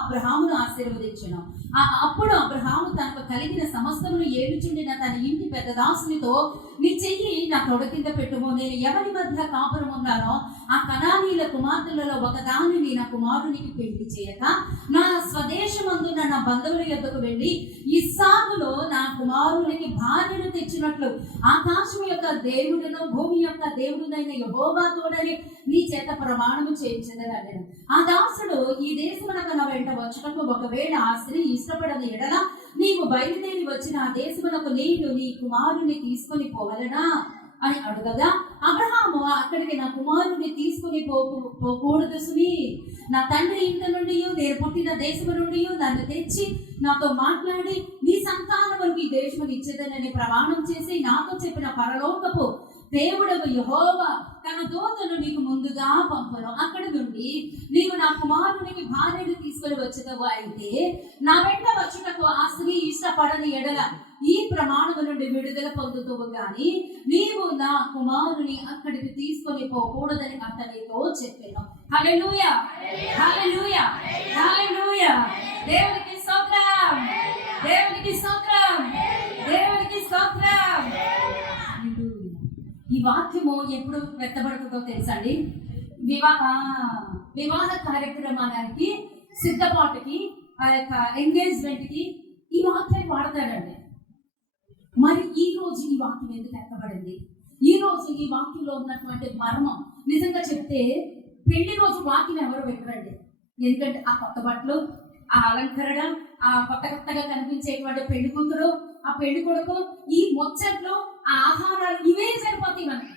అబ్రహామును ఆశీర్వదించెను. అప్పుడు అబ్రహాము తనకు కలిగిన సమస్తమును ఏలుచుండిన తన ఇంటి పెద్ద దాసునితో, నీ చెయ్యి నా తొడ కింద పెట్టుము, నేను ఎవరి మధ్య కాపురం ఉన్నానో ఆ కనానీయుల కుమార్తెలలో ఒకదానిని నా కుమారునికి పెళ్లి చేయక నా స్వదేశమందున్న నా బంధువుల యొద్దకు వెళ్ళి ఇస్సాకులో నా కుమారునికి భార్యను తెచ్చినట్లు ఆకాశం యొక్క దేవుడును భూమి యొక్క దేవుడునైన యెహోవా తోడని నీ చేత ప్రమాణము చేయించదనను. ఆ దాసుడు, ఈ దేశమునకు నా వెంట వచ్చటకు ఒకవేళ ఆ స్త్రీ ఇష్టపడని ఎడల నీవు బయలుదేరి వచ్చిన ఆ దేశమునకు నేను నీ కుమారుని తీసుకొని పోవలనా అని అడుగగా, అబ్రహాము అక్కడికి నా కుమారుని తీసుకుని పోకూడదు సుమి, నా తండ్రి ఇంటి నుండి నేను పుట్టిన దేశము నుండి నన్ను తెచ్చి నాతో మాట్లాడి నీ సంతానమునికి ఈ దేశమును ఇచ్చేదనని ప్రమాణం చేసి నాతో చెప్పిన పరలోకపు దేవుడవు యెహోవా తన దూతను నీకు ముందుగా పంపను. అక్కడి నుండి నీవు నా కుమారునికి భార్యను తీసుకొని వచ్చేదవు. అయితే నా వెంట వచ్చుటకు ఆ స్త్రీ ఇష్టపడని ఎడల ఈ ప్రమాణము నుండి విడుదల పొందుతావు గాని నీవు నా కుమారుని అక్కడికి తీసుకొని పోకూడదని అతనితో చెప్పాను. హల్లెలూయా, హల్లెలూయా, హల్లెలూయా. దేవునికి స్తోత్రం, దేవునికి స్తోత్రం, దేవునికి స్తోత్రం. ఈ వాక్యము ఎప్పుడు వ్యక్తపడుతుందో తెలుసండి? వివాహ కార్యక్రమానికి సిద్ధపాటుకి, ఆ యొక్క ఎంగేజ్మెంట్కి ఈ వాక్యాన్ని వాడతాడండి. మరి ఈ రోజు ఈ వాక్యం ఎందుకు ఎక్కబడింది? ఈ రోజు ఈ వాక్యంలో ఉన్నటువంటి మర్మం నిజంగా చెప్తే, పెళ్లి రోజు వాక్యం ఎవరు పెట్టరండి. ఎందుకంటే ఆ కొత్త బట్టలు, ఆ అలంకరణ, ఆ కొత్తగా కనిపించేటువంటి పెళ్లి కూతురు, ఆ పెళ్లి కొడుకు, ఈ ముచ్చట్లు, ఆ ఆహారాలు, ఇవే సరిపోతాయి మనకి.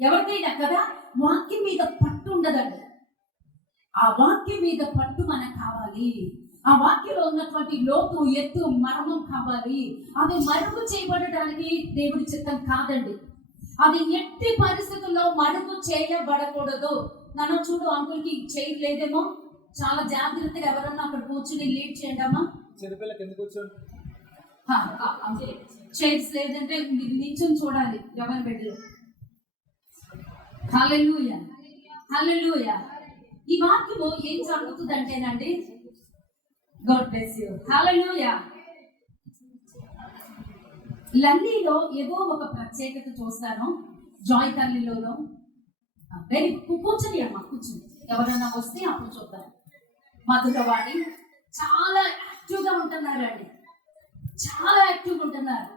ఎవరికైనా కదా వాక్యం మీద పట్టు ఉండదండి. ఆ వాక్యం మీద పట్టు మనకు కావాలి. ఆ వాక్యంలో ఉన్నటువంటి లోతు, ఎత్తు, మర్మం కావాలి. అది మరుగు చేయబడటానికి దేవుడి చిత్తం కాదండి. అది ఎట్టి పరిస్థితుల్లో మరుగు చేయబడకూడదు. నన్ను చూడు, అంకుల్కి చేయలేదేమో, చాలా జాగ్రత్తగా ఎవరన్నా అక్కడ కూర్చుని లీడ్ చేయండి అమ్మా. చిన్నపిల్లకి ఎందుకు కూర్చోండి, చైర్స్ లేదంటే నిల్చొని చూడాలి ఎవరి బిడ్డలు. హల్లెలూయా, హల్లెలూయా. ఈ వాక్యము ఏం జరుగుతుంది అంటేనండి, గాడ్ బ్లెస్ యు, హల్లెలూయా. లల్లీలో ఏదో ఒక ప్రత్యేకత చూస్తాను. జాయ్ తల్లిలోనో వెరీ కూర్చొని అమ్మా, కూర్చొని ఎవరైనా వస్తే అప్పుడు చూద్దాం. మధురవాణి చాలా యాక్టివ్గా ఉంటున్నారండి, చాలా యాక్టివ్గా ఉంటున్నారు.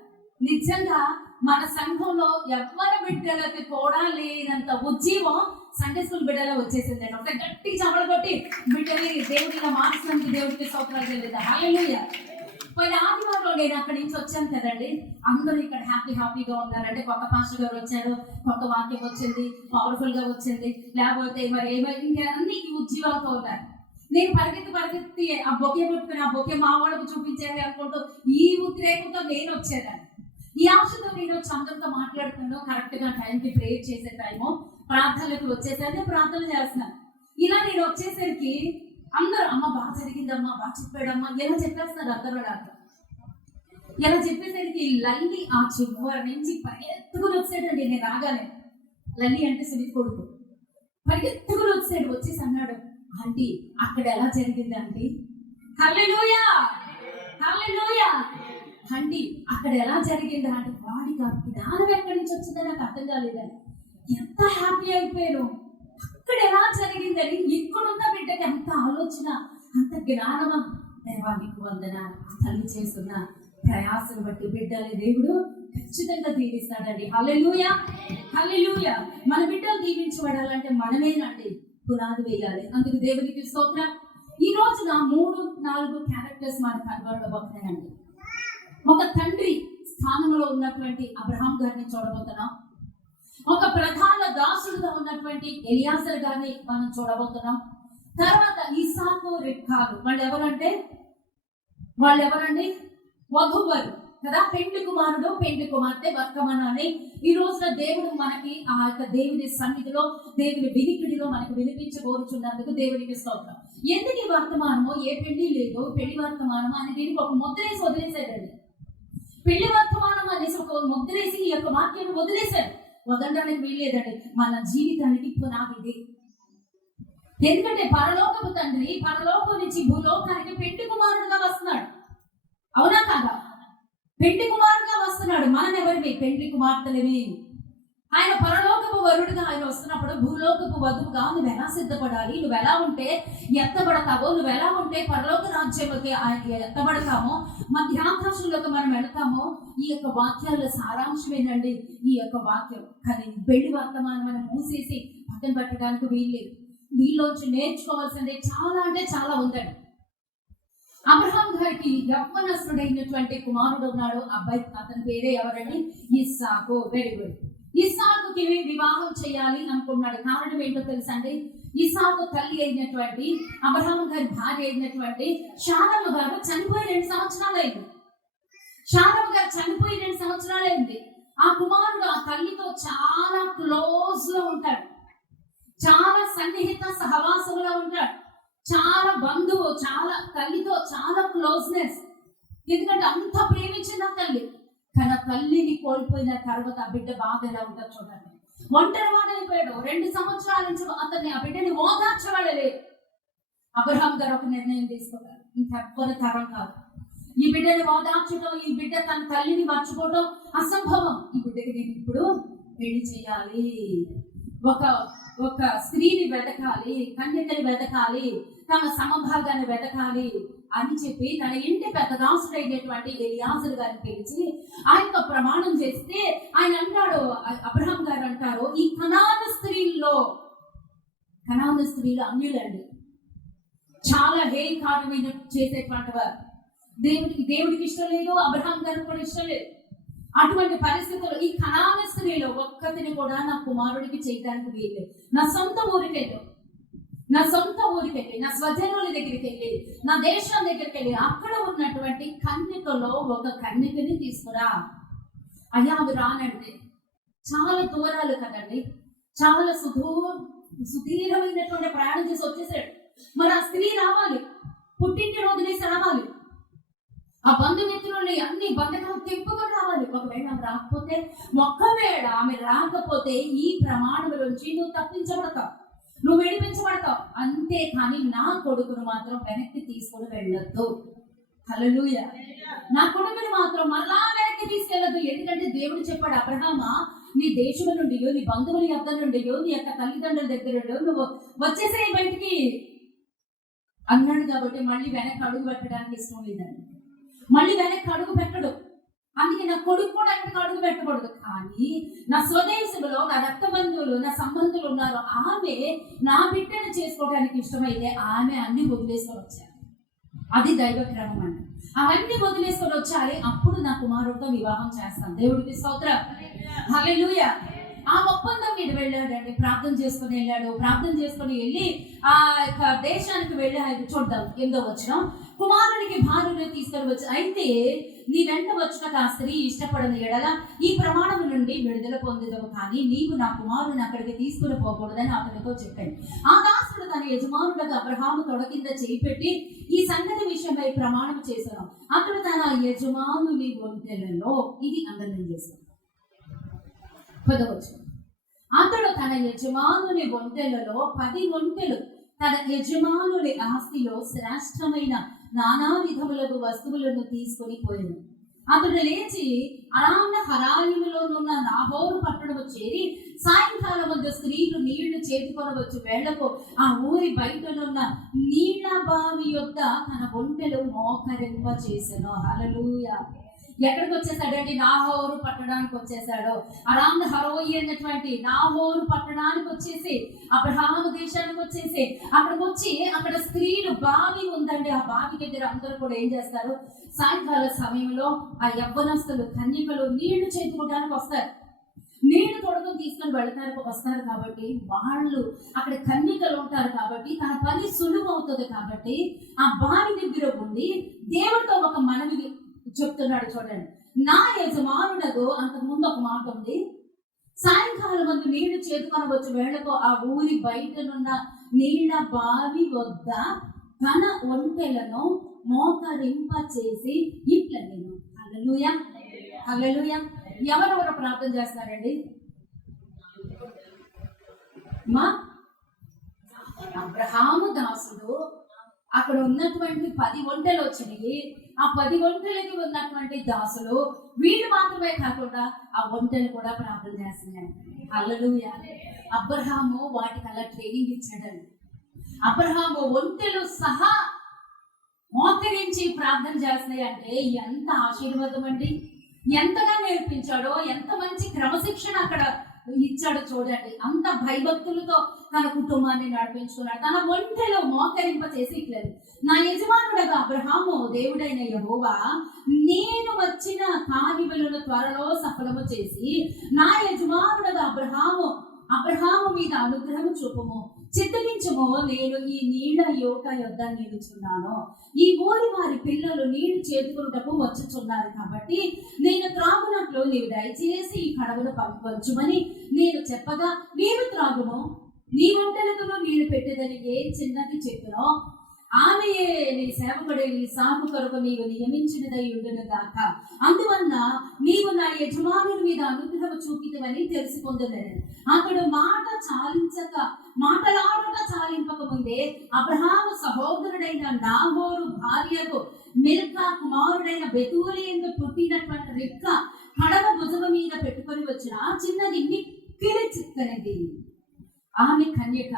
నిజంగా మన సంఘంలో ఎవరి బిడ్డలకి కూడా లేనంత ఉజ్జీవం సండే స్కూల్ బిడ్డలో వచ్చేసిందండి. ఒక గట్టి చమడ కొట్టి బిడ్డని దేవుడిగా మార్చడానికి దేవుడికి స్తోత్రాలు చెల్లిద్దాం. హల్లెలూయా. పోయిన ఆదివారంలో నేను అక్కడి నుంచి వచ్చాను కదండి, అందరూ ఇక్కడ హ్యాపీగా ఉన్నారంటే, కొత్త పాస్టర్ గారు వచ్చారు, కొత్త వాక్యం వచ్చింది, పవర్ఫుల్ గా వచ్చింది, లేకపోతే మరి ఇంకా అన్ని ఉజ్జీవాలతో ఉన్నారు. నేను పరిగెత్తి ఆ బొకే పట్టుకుని ఆ బొకే మా వాళ్ళకు చూపించాలి అనుకుంటూ ఈ ఉద్రేకంతో నేను వచ్చేదాన్ని. ఈ ఆశతో నేను వచ్చి అందరితో మాట్లాడుతున్నాను. కరెక్ట్ గా టైంకి ప్రేయర్ చేసే టైము, ప్రార్థనలకు వచ్చేసరికి ప్రార్థన చేస్తున్నాను. ఇలా నేను వచ్చేసరికి అందరూ అమ్మ బాగా జరిగిందమ్మా, బాగా చెప్పాడమ్మా, ఎలా చెప్పేస్తున్నారు అందరూ నాకు. ఎలా చెప్పేసరికి లల్లి ఆ చివరి నుంచి పరిగెత్తుకుని వచ్చాడండి. నేను రాగానే, లల్లి అంటే సునీత కొడుకు, పరిగెత్తుకుని వచ్చాడు. వచ్చేసి అన్నాడు, ఆంటీ అక్కడ ఎలా జరిగింది ఆంటీ? హల్లెలూయా, హల్లెలూయా. ఆంటీ అక్కడ ఎలా జరిగింది అంటే, వాడికి ఆ జ్ఞానం ఎక్కడి నుంచి వచ్చిందని నాకు అర్థం కాలేదని ఎంత హ్యాపీ అయిపోయాను. అక్కడ ఎలా జరిగిందని, ఇక్కడున్న బిడ్డకి అంత ఆలోచన, అంత జ్ఞానమా. దేవానికి వందనాలు. తల్లి చేస్తున్న ప్రయాసం బట్టి బిడ్డని దేవుడు ఖచ్చితంగా దీవిస్తాడండి. హల్లెలూయా, హల్లెలూయా. మన బిడ్డలు దీవించబడాలంటే మనమేనండి పునాది వేయాలి. అందుకు దేవునికి స్తోత్రం. ఈ రోజున 3-4 క్యారెక్టర్స్ మనకు కనబడబోతున్నాయండి. ఒక తండ్రి స్థానంలో ఉన్నటువంటి అబ్రహాం గారిని చూడబోతున్నాం. ఒక ప్రధాన దాసుడుగా ఉన్నటువంటి ఎలియాజర్ గారిని మనం చూడబోతున్నాం. తర్వాత ఇస్సాకు, రెబ్కాలు. వాళ్ళు ఎవరండి? వధువరు కదా, పెండ్లి కుమారుడు, పెండ్లి కుమార్తె, వర్తమానాన్ని ఈ రోజున దేవుడు మనకి ఆ యొక్క దేవుని సన్నిధిలో, దేవుని వినికిడిలో మనకు వినిపించబోచున్నందుకు దేవునికి స్తోత్రం. ఎందుకు ఈ వర్తమానమో, ఏ పెళ్లి లేదు, పెళ్లి వర్తమానం అని దీనికి ఒక ముద్రేసి వదిలేశాడండి. పెళ్లి వర్తమానం అనేసి ఒక ముద్రేసి ఈ యొక్క వాక్యాన్ని వదిలేశాడు. వదలడానికి వీల్లేదండి. మన జీవితానికి పునాది ఇది. ఎందుకంటే పరలోకపు తండ్రి పరలోకం నుంచి భూలోకానికి అవునా కాదా? పెండ్లి కుమారుడుగా వస్తున్నాడు. మనం ఎవరివి? పెండ్లి కుమార్తెలవి. ఆయన పరలోకపు వరుడుగా ఆయన వస్తున్నప్పుడు భూలోకపు వధువుగా నువ్వు ఎలా సిద్ధపడాలి, నువ్వు ఎలా ఉంటే ఎత్తబడతావో, నువ్వు ఎలా ఉంటే పరలోక రాజ్యంలోకి ఎత్తబడతామో, మధ్యాకాశంలోకి మనం వెళతామో, ఈ యొక్క వాక్యాల సారాంశం ఏంటండి ఈ యొక్క వాక్యం. కానీ పెళ్లి వర్తమానం మనం మూసేసి పక్కన పెట్టడానికి వీల్లేదు. వీళ్ళలోంచి నేర్చుకోవాల్సిందే చాలా అంటే చాలా ఉందండి. అబ్రహాం గారికి యవ్వనస్తుడైనటువంటి కుమారుడు ఉన్నాడు. అబ్బాయి అతని పేరే ఎవరండి? ఇస్సాకు. Very good. ఇస్సాకుకి వివాహం చేయాలి అనుకున్నాడు. కారణం ఏంటో తెలుసా అండి? ఇస్సాకు తల్లి అయినటువంటి అబ్రహాం గారి భార్య అయినటువంటి శారమ్మ గారు చనిపోయి 2 సంవత్సరాలైంది. శారమ్మ గారు చనిపోయి 2 సంవత్సరాలైంది. ఆ కుమారుడు ఆ తల్లితో చాలా క్లోజ్ లో ఉంటాడు, చాలా సన్నిహిత సహవాసంలో ఉంటాడు, చాలా బంధువు, చాలా తల్లితో చాలా క్లోజ్నెస్. ఎందుకంటే అంత ప్రేమించిన తల్లి. కానీ తల్లిని కోల్పోయిన తర్వాత ఆ బిడ్డ బాధ ఎలా ఉంటుంది చూడండి. ఒంటరి వాడైపోయాడు. 2 సంవత్సరాల నుంచి అతన్ని ఆ బిడ్డని ఓదార్చవాడలే. అబ్రహాం గారు ఒక నిర్ణయం తీసుకున్నారు, ఇంకెవ్వరి తరం కాదు. ఈ బిడ్డని ఓదార్చడం, ఈ బిడ్డ తన తల్లిని మర్చిపోవడం అసంభవం. ఈ బిడ్డకి నేను ఇప్పుడు పెళ్లి చేయాలి, ఒక స్త్రీని వెతకాలి, కన్యకని వెతకాలి, తమ సమభాగాన్ని వెతకాలి అని చెప్పి తన ఇంటి పెద్ద దాసుడైనటువంటి ఎలియాజరు గారిని పిలిచి ఆయనతో ప్రమాణం చేస్తే ఆయన అంటాడు, అబ్రహాం గారు అంటారు, ఈ కనాను స్త్రీలు అన్యులండి, చాలా హేయకారమైన చేసేటువంటి వారు. దేవుడికి ఇష్టం లేదు, అబ్రహాం గారికి కూడా ఇష్టం లేదు. అటువంటి పరిస్థితుల్లో ఈ కనాను స్త్రీలో ఒక్కతిని కూడా నా కుమారుడికి చేయడానికి వీలు. నా సొంత ఊరికెళ్ళి, నా స్వజనుల దగ్గరికి వెళ్ళి, నా దేశం దగ్గరికి వెళ్ళి అక్కడ ఉన్నటువంటి కన్యకలో ఒక కన్యకని తీసుకురా. అయ్యా అవి రానంటే చాలా దూరాలు కదండి, చాలా సుదీర్ఘమైనటువంటి ప్రయాణం చేసి వచ్చేసాడు. మరి ఆ స్త్రీ రావాలి, పుట్టింటి వదిలేసి రావాలి, ఆ బంధుమిత్రుల్ని అన్ని బంధకాలు తెంపుకొని రావాలి. ఒకవేళ ఆమె రాకపోతే ఈ ప్రమాణం నుంచి నువ్వు తప్పించబడతావు, నువ్వు విడిపించబడతావు. అంతేకాని నా కొడుకును మాత్రం వెనక్కి తీసుకొని వెళ్ళొద్దు. హల్లెలూయా. నా కొడుకుని మాత్రం మళ్ళా వెనక్కి తీసుకెళ్ళొద్దు. ఎందుకంటే దేవుడు చెప్పాడు, అబ్రహామా నీ దేశం నుండియో, నీ బంధువుల యొద్ద నుండియో, నీ యొక్క తల్లిదండ్రుల దగ్గర నుండియో నువ్వు వచ్చేసే బయటికి అన్నాడు. కాబట్టి మళ్ళీ వెనక్కి అడుగు పెట్టడానికి ఇష్టం లేదండి, మళ్ళీ వెనక్కి అడుగు పెట్టడు. అందుకే నా కొడుకు కూడా ఎక్కడికి అడుగు పెట్టకూడదు. కానీ నా స్వదేశంలో నా రక్త బంధువులు, నా సంబంధులు ఉన్నారు, ఆమె నా బిడ్డను చేసుకోవడానికి ఇష్టమైతే ఆమె అన్ని వదిలేసుకొని వచ్చారు. అది దైవ క్రమం అండి. అవన్నీ వదిలేసుకొని వచ్చాలి, అప్పుడు నా కుమారుడితో వివాహం చేస్తాను. దేవుడికి స్తోత్రం. హల్లెలూయా. ఆ ఒప్పందం మీద వెళ్ళాడండి, ప్రార్థన చేసుకుని వెళ్ళాడు. ప్రార్థన చేసుకుని వెళ్ళి ఆ యొక్క దేశానికి వెళ్ళి చూద్దాం 8వ వచనం, కుమారునికి భార్యను తీసుకొని వచ్చి, అయితే నీ వెంట వచ్చిన ఆ స్త్రీ ఇష్టపడని ఎడల ఈ ప్రమాణం నుండి విడుదల పొందేదవు, కానీ నీవు నా కుమారుని అక్కడికి తీసుకుని పోకూడదని అతనితో చెప్పాడు. ఆ దాసుడు తన యజమానుడిగా అబ్రహాము తొడ కింద చేయి పెట్టి ఈ సంగతి విషయమై ప్రమాణం చేశాను. అతడు తన యజమానుని ఒంటెలలో, ఇది అందరం చేశాను. 10వ వచనం, అతడు తన యజమానుని ఒంటెలలో 10 ఒంటెలు తన యజమానుని ఆస్తిలో శ్రేష్టమైన నానా విధములకు వస్తువులను తీసుకొని పోయాను. అతడు లేచి అరామ్న హరాయిములోనున్న నాహోరు పట్టణము చేరి సాయంకాలం మధ్య స్త్రీలు నీళ్లు చేతుకొనవచ్చు వేళ్లకు ఆ ఊరి బయటనున్న నీళ్ల బావి యొద్ద తన ఒంటెలు మోకరింప చేసెను. హల్లెలూయా. ఎక్కడికి వచ్చేసాడండి? నాహోరు పట్టణానికి వచ్చేసాడు. అరామ్ హరోయి అన్నటువంటి నాహోరు పట్టణానికి వచ్చేసి అబ్రహాము దేశానికి వచ్చేసి అక్కడికి వచ్చి అక్కడ స్త్రీలు బావి ఉందండి, ఆ బావి దగ్గర అందరూ కూడా ఏం చేస్తారు? సాయంకాల సమయంలో ఆ యవ్వనస్తులు కన్యకలు నీళ్లు చేతుకోవడానికి వస్తారు, నీళ్లు తొడకం తీసుకొని వస్తారు. కాబట్టి వాళ్ళు అక్కడ కన్యకలు ఉంటారు కాబట్టి తన పని సులువు అవుతుంది. కాబట్టి ఆ బావి దగ్గర ఉండి దేవుడితో ఒక మనవి చెప్తున్నాడు. చూడండి, నా యజమానునకు అంతకుముందు ఒక మాట ఉంది, సాయంకాలం మంది నీళ్లు చేతుకొనవచ్చు వేళ్లకు ఆ ఊరి బయటనున్న నీళ్ల బావి వద్ద తన ఒంటెలను మోకరింప చేసి ఇట్లా నేను. హల్లెలూయా, హల్లెలూయా. ఎవరెవరు ప్రార్థన చేస్తారండి? మా అబ్రహాము దాసుడు అక్కడ ఉన్నటువంటి 10 ఒంటెలు వచ్చినాయి. ఆ 10 ఒంటెలకి ఉన్నటువంటి దాసులు వీళ్ళు మాత్రమే కాకుండా ఆ ఒంటెలు కూడా ప్రార్థన చేస్తున్నాయి. హల్లెలూయా. అబ్రహాము వాటికి అలా ట్రైనింగ్ ఇచ్చాడండి. అబ్రహాము ఒంటెలు సహా మోకరించి ప్రార్థన చేస్తున్నాయి అంటే ఎంత ఆశీర్వాదం అండి. ఎంతగా నేర్పించాడో, ఎంత మంచి క్రమశిక్షణ అక్కడ ఇచ్చాడో చూడండి. అంత భయభక్తులతో తన కుటుంబాన్ని నడిపించుకున్నాడు. తన ఒంటెలో మోకరింప చేసి ఇట్లేదు, నా యజమానుడగా అబ్రహాము దేవుడైన యెహోవా నేను వచ్చిన కార్యములను త్వరలో సఫలము చేసి నా యజమానుడగా అబ్రహాము మీద అనుగ్రహం చూపము, చిత్తగించము. నేను ఈ నీళ్ల యోక యొద్ద నిలుచున్నాను. ఈ ఊరి వారి పిల్లలు నీళ్లు చేతుకున్నటకు వచ్చుచున్నారు కాబట్టి నేను త్రాగునట్లు నీవు దయచేసి ఈ కడవను పంపవచ్చుమని నేను చెప్పగా, నీవు త్రాగుము, నీ ఒంటెలకు నీళ్లు పెట్టేదని ఏ చిన్నది చెప్పినో ఆమెయే నీ సేవకుడే నీ సాగు కొరకు నీవు నియమించినదై ఉండును గాక. అందువల్ల నీవు నా యజమానుని మీద అనుగ్రహం చూపితవని తెలుసుకుందునని. అతడు మాటలాడట చాలింపక ముందే అబ్రహాము సహోదరుడైన నాహోరు భార్యకు మిల్కా కుమారుడైన బెతూలియందు పుట్టినటువంటి రిక్క కడవ భుజం మీద పెట్టుకొని వచ్చిన చిన్నది మిక్కిలి చిక్కనిది. ఆమె కన్యక,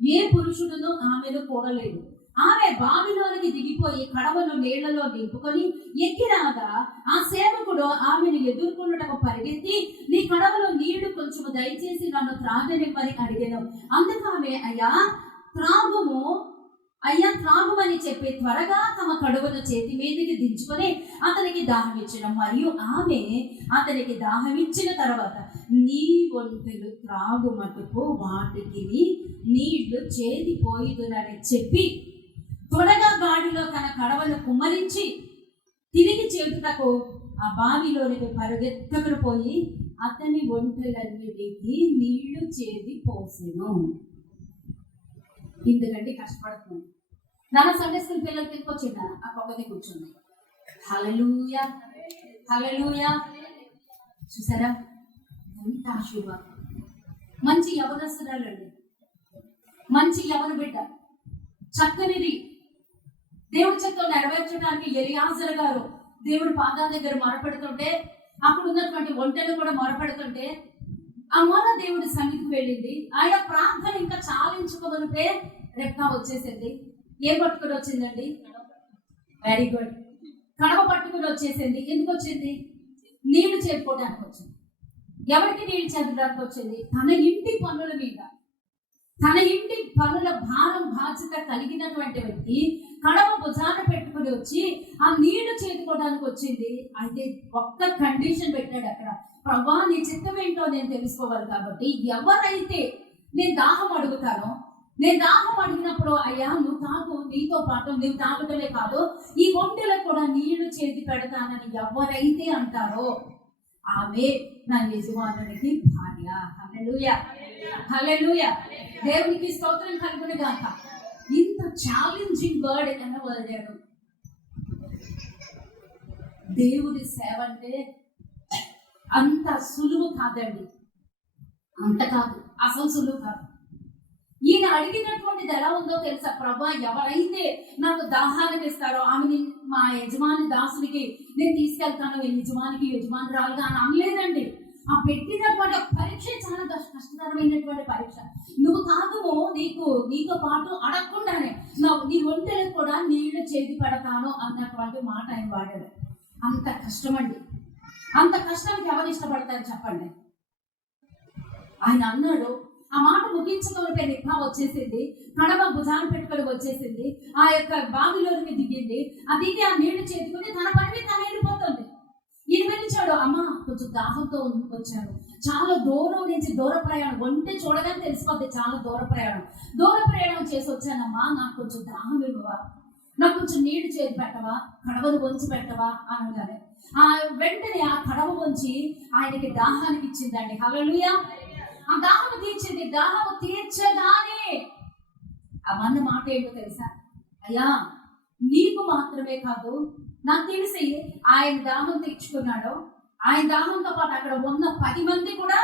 ఏ పురుషుడును ఆమెను కూడలేదు. ఆమె బావిలోనికి దిగిపోయి కడవను నీళ్లలో నింపుకొని ఎక్కిరాగా ఆ సేవకుడు ఆమెను ఎదుర్కొన్నటకు పరిగెత్తి, నీ కడవలో నీళ్లు కొంచెము దయచేసి నన్ను త్రాగనివ్వని అడిగాను. అందుకు ఆమె త్రాగుమని చెప్పి త్వరగా తమ కడువను చేతి మీదకి దించుకొని అతనికి దాహం ఇచ్చిన. మరియు ఆమె అతనికి దాహం ఇచ్చిన తర్వాత, నీ ఒంటెలు త్రాగు మటుకు వాటికి నీళ్లు చేదిపోయిదునని చెప్పి త్వరగా గాడిలో తన కడవను కుమ్మరించి తిరిగి చేటుటకు ఆ బావిలోనికి పరుగెత్తుకుని పోయి అతని ఒంటెలన్నిటికీ నీళ్లు చేది పోసెను. ఎందుకంటే కష్టపడుతుంది. నా సండే స్కూల్ పిల్లలు తీసుకొచ్చిందా ఆ పక్కనే కూర్చుంది. హల్లెలూయా, హల్లెలూయా. చూసారా ఎంత ఆశీర్వాదం. మంచి యవనస్తురాలండి, మంచి యవన బిడ్డ, చక్కనిది. దేవుడి చిత్తం నెరవేర్చడానికి ఎలియాజరు గారు దేవుడి పాదాల దగ్గర మొరపెడుతుంటే, అక్కడ ఉన్నటువంటి ఒంటెలు కూడా మొరపెడుతుంటే ఆ మొర దేవుడి సన్నిధికి వెళ్ళింది. ఆయన ప్రార్థన ఇంకా చాలించుకోగలిగితే రెప్కా వచ్చేసింది. ఏం పట్టుకుని వచ్చిందండి? వెరీ గుడ్, కడవ పట్టుకుని వచ్చేసింది. ఎందుకు వచ్చింది? నీళ్లు చేరుకోవడానికి వచ్చింది. ఎవరికి నీళ్లు చేరడానికి వచ్చింది? తన ఇంటి పనుల మీద, తన ఇంటి పనుల భారం బాధ్యత కలిగినటువంటి వ్యక్తి కడవ భుజాన పెట్టుకుని వచ్చి ఆ నీళ్లు చేరుకోవడానికి వచ్చింది. అయితే ఒక్క కండిషన్ పెట్టాడు అక్కడ, ప్రభా నీ చిత్తం ఏంటో నేను తెలుసుకోవాలి కాబట్టి ఎవరైతే నేను దాహం అడుగుతానో, నేను దాహం అడిగినప్పుడు అయ్యా నువ్వు తాగు, నీతో పాటు నువ్వు తాగటమే కాదు ఈ ఒంటెలకు కూడా నీళ్లు చేతి పెడతానని ఎవరైతే అంటారో ఆమె నా యజమానునికి భార్య. హల్లెలూయా, హల్లెలూయా. దేవునికి స్తోత్రం కలుగును గాక. ఇంత ఛాలెంజింగ్ వర్డ్ ఎక్కడ వదిలాడు. దేవుడి సేవ అంటే అంత సులువు కాదండి, అంత కాదు, అసలు సులువు కాదు. ఈయన అడిగినటువంటిది ఎలా ఉందో తెలుసా? ప్రభా ఎవరైతే నాకు దాహానికి ఇస్తారో ఆమెని మా యజమాని దాసునికి నేను తీసుకెళ్తాను, యజమానురాలుగా అని అనలేదండి. ఆ పెట్టినటువంటి పరీక్ష చాలా కష్టతరమైనటువంటి పరీక్ష. నువ్వు తాగుము, నీతో పాటు అడగకుండానే నీ ఒంటెలకు కూడా నీళ్లు చేతి పెడతాను అన్నటువంటి మాట ఆయన వాడాడు. అంత కష్టం అండి. అంత కష్టానికి ఎవరు ఇష్టపడతారు చెప్పండి? ఆయన అన్నాడు. ఆ మాట ముగించుకొని నిఘా వచ్చేసింది, కడవ భుజాన్ని పెట్టుకొని వచ్చేసింది, ఆ యొక్క బావిలోనికి దిగింది. ఆ దిగి ఆ నీళ్లు చేతుకొని తన పని తను వెళ్ళిపోతుంది. ఈయన వెళ్ళిచాడు, అమ్మ కొంచెం దాహంతో వచ్చాను, చాలా దూరం నుంచి దూర ప్రయాణం, ఒంటే చూడగానే తెలిసిపోద్ది చాలా దూర ప్రయాణం చేసి వచ్చానమ్మా, నాకు కొంచెం దాహం ఇవ్వవా, నాకు కొంచెం నీళ్లు చేతి పెట్టవా, కడవను వంచి పెట్టవా అనగానే ఆ వెంటనే ఆ కడవ వంచి ఆయనకి దాహానికి ఇచ్చిందండి. హల్లెలూయా. ఆ దాహము తీర్చింది. దాహము తీర్చగానే అవన్న మాట ఏంటో తెలుసా? అయ్యా నీకు మాత్రమే కాదు, నాకు తెలిసి ఆయన దాహం తీర్చుకున్నాడు, ఆయన దాహంతో పాటు అక్కడ ఉన్న 10 మంది కూడా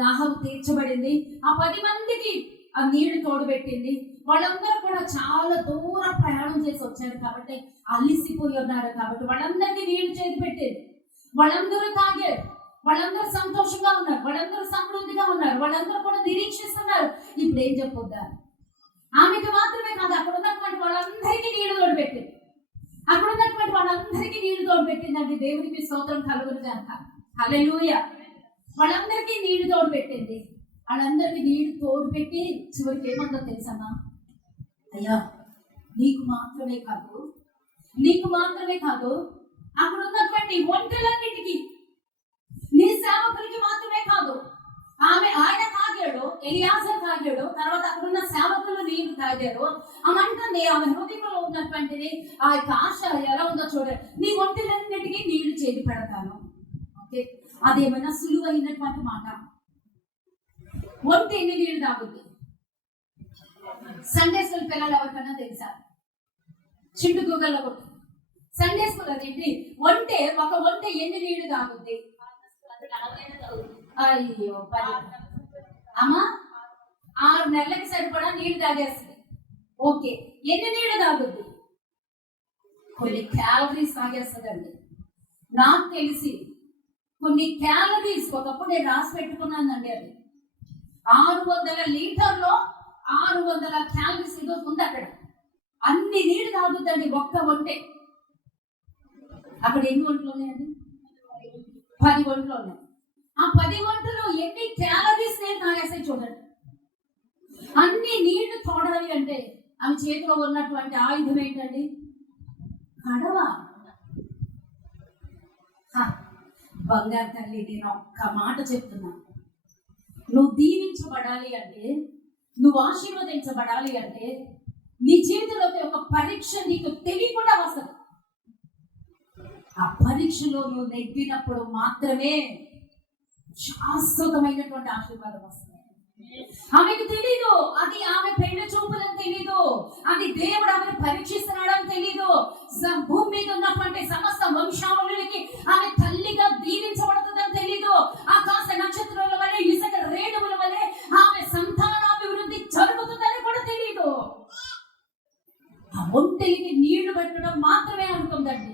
దాహం తీర్చబడింది. ఆ 10 మందికి ఆ నీళ్లు తోడుపెట్టింది. వాళ్ళందరూ కూడా చాలా దూరం ప్రయాణం చేసి వచ్చారు కాబట్టి అలిసిపోయి ఉన్నారు కాబట్టి వాళ్ళందరికీ నీళ్లు చేతి పెట్టేది. వాళ్ళందరూ తాగారు, వాళ్ళందరూ సంతోషంగా ఉన్నారు, వాళ్ళందరూ సమృద్ధిగా ఉన్నారు, వాళ్ళందరూ కూడా నిరీక్షిస్తున్నారు. ఇప్పుడు ఏం చెప్పొద్దా? ఆమెకు మాత్రమే కాదు, అక్కడ ఉన్నటువంటి వాళ్ళందరికీ నీళ్లు తోడుపెట్టింది. అక్కడ ఉన్నటువంటి వాళ్ళందరికీ నీళ్లు తోడుపెట్టిందండి. దేవునికి స్తోత్రం కలుగును గాక. హల్లెలూయా. వాళ్ళందరికీ నీళ్లు తోడుపెట్టింది. వాళ్ళందరికీ నీళ్లు తోడుపెట్టి చివరికి ఏమందో తెలుసమ్మా, అయ్యా నీకు మాత్రమే కాదు, నీకు మాత్రమే కాదు, అక్కడ ఉన్నటువంటి ఒంటెలన్నిటికీ, నీ సేవకులకి మాత్రమే కాదు. ఆయన తాగాడు, ఎలియాజర్ తాగాడు, తర్వాత అక్కడ ఉన్న సేవకులు నీళ్లు తాగారు. అమంటుంది ఆమె హృదయంలో ఉన్నటువంటిది ఆ యొక్క ఆశ ఎలా ఉందో చూడండి. నీ ఒంటెలన్నిటికీ నీళ్లు చేతి పెడతాను. ఓకే, అదేమైనా సులువైనటువంటి మాట? ఒంటె ఎన్ని నీళ్లు తాగుద్ది? సండే స్కూల్ పిల్లలు ఎవరికన్నా తెలుసా? చింటు గూగల్లో కొట్టు. సండే స్కూల్ అదేంటి, ఒక ఒంటె ఎన్ని నీళ్లు తాగుద్ది? అయ్యో, 10 అమ్మా 6 నెలలకి సరిపడా నీళ్లు తాగేస్తుంది. ఓకే, ఎన్ని నీళ్లు తాగుద్ది? కొన్ని క్యాలరీస్ తాగేస్తుందండి. నాకు తెలిసి కొన్ని క్యాలరీస్ ఒకప్పుడు నేను రాసి పెట్టుకున్నానండి. అది 600 లీటర్లో 600 క్యాలరీస్ ఏదో ఉంది అక్కడ. అన్ని నీళ్లు తాగుద్దండి ఒక్క ఒంటె. అక్కడ ఎన్ని ఒంట్లు ఉన్నాయండి? 10 ఒంట్లు ఉన్నాయి. ఆ 10 ఒంట్లు ఎన్ని క్యాలరీస్ నేను తాగేస్తాయి చూడండి. అన్ని నీళ్లు తోడాలి అంటే ఆమె చేతిలో ఉన్నటువంటి ఆయుధం ఏంటండి? కడవ. బంగారు తల్లి, నేను ఒక్క మాట చెప్తున్నాను. నువ్వు దీవించబడాలి అంటే, నువ్వు ఆశీర్వదించబడాలి అంటే, నీ జీవితంలోకి ఒక పరీక్ష నీకు తెలియకుండా వస్తుంది. ఆ పరీక్షలో నువ్వు నెగ్గినప్పుడు మాత్రమే శాశ్వతమైనటువంటి ఆశీర్వాదం వస్తుంది. ఆమెకు తెలీదు అది ఆమె పెళ్లి చూపులని తెలీదు, అది దేవుడు ఆమెను పరీక్షిస్తున్నాడని తెలీదు. భూమి మీద ఉన్నటువంటి సమస్త వంశావళులకి ఆమె తల్లిగా దీవించబడుతుందని తెలీదు. ఆకాశ నక్షత్రాల వలె, ఇసుక రేణువుల వలె ఆమె సంతానాభివృద్ధి జరుగుతుందని కూడా తెలీదు. ఆ ఒంటెలికి నీళ్లు పెట్టడం మాత్రమే అనుకుందండి.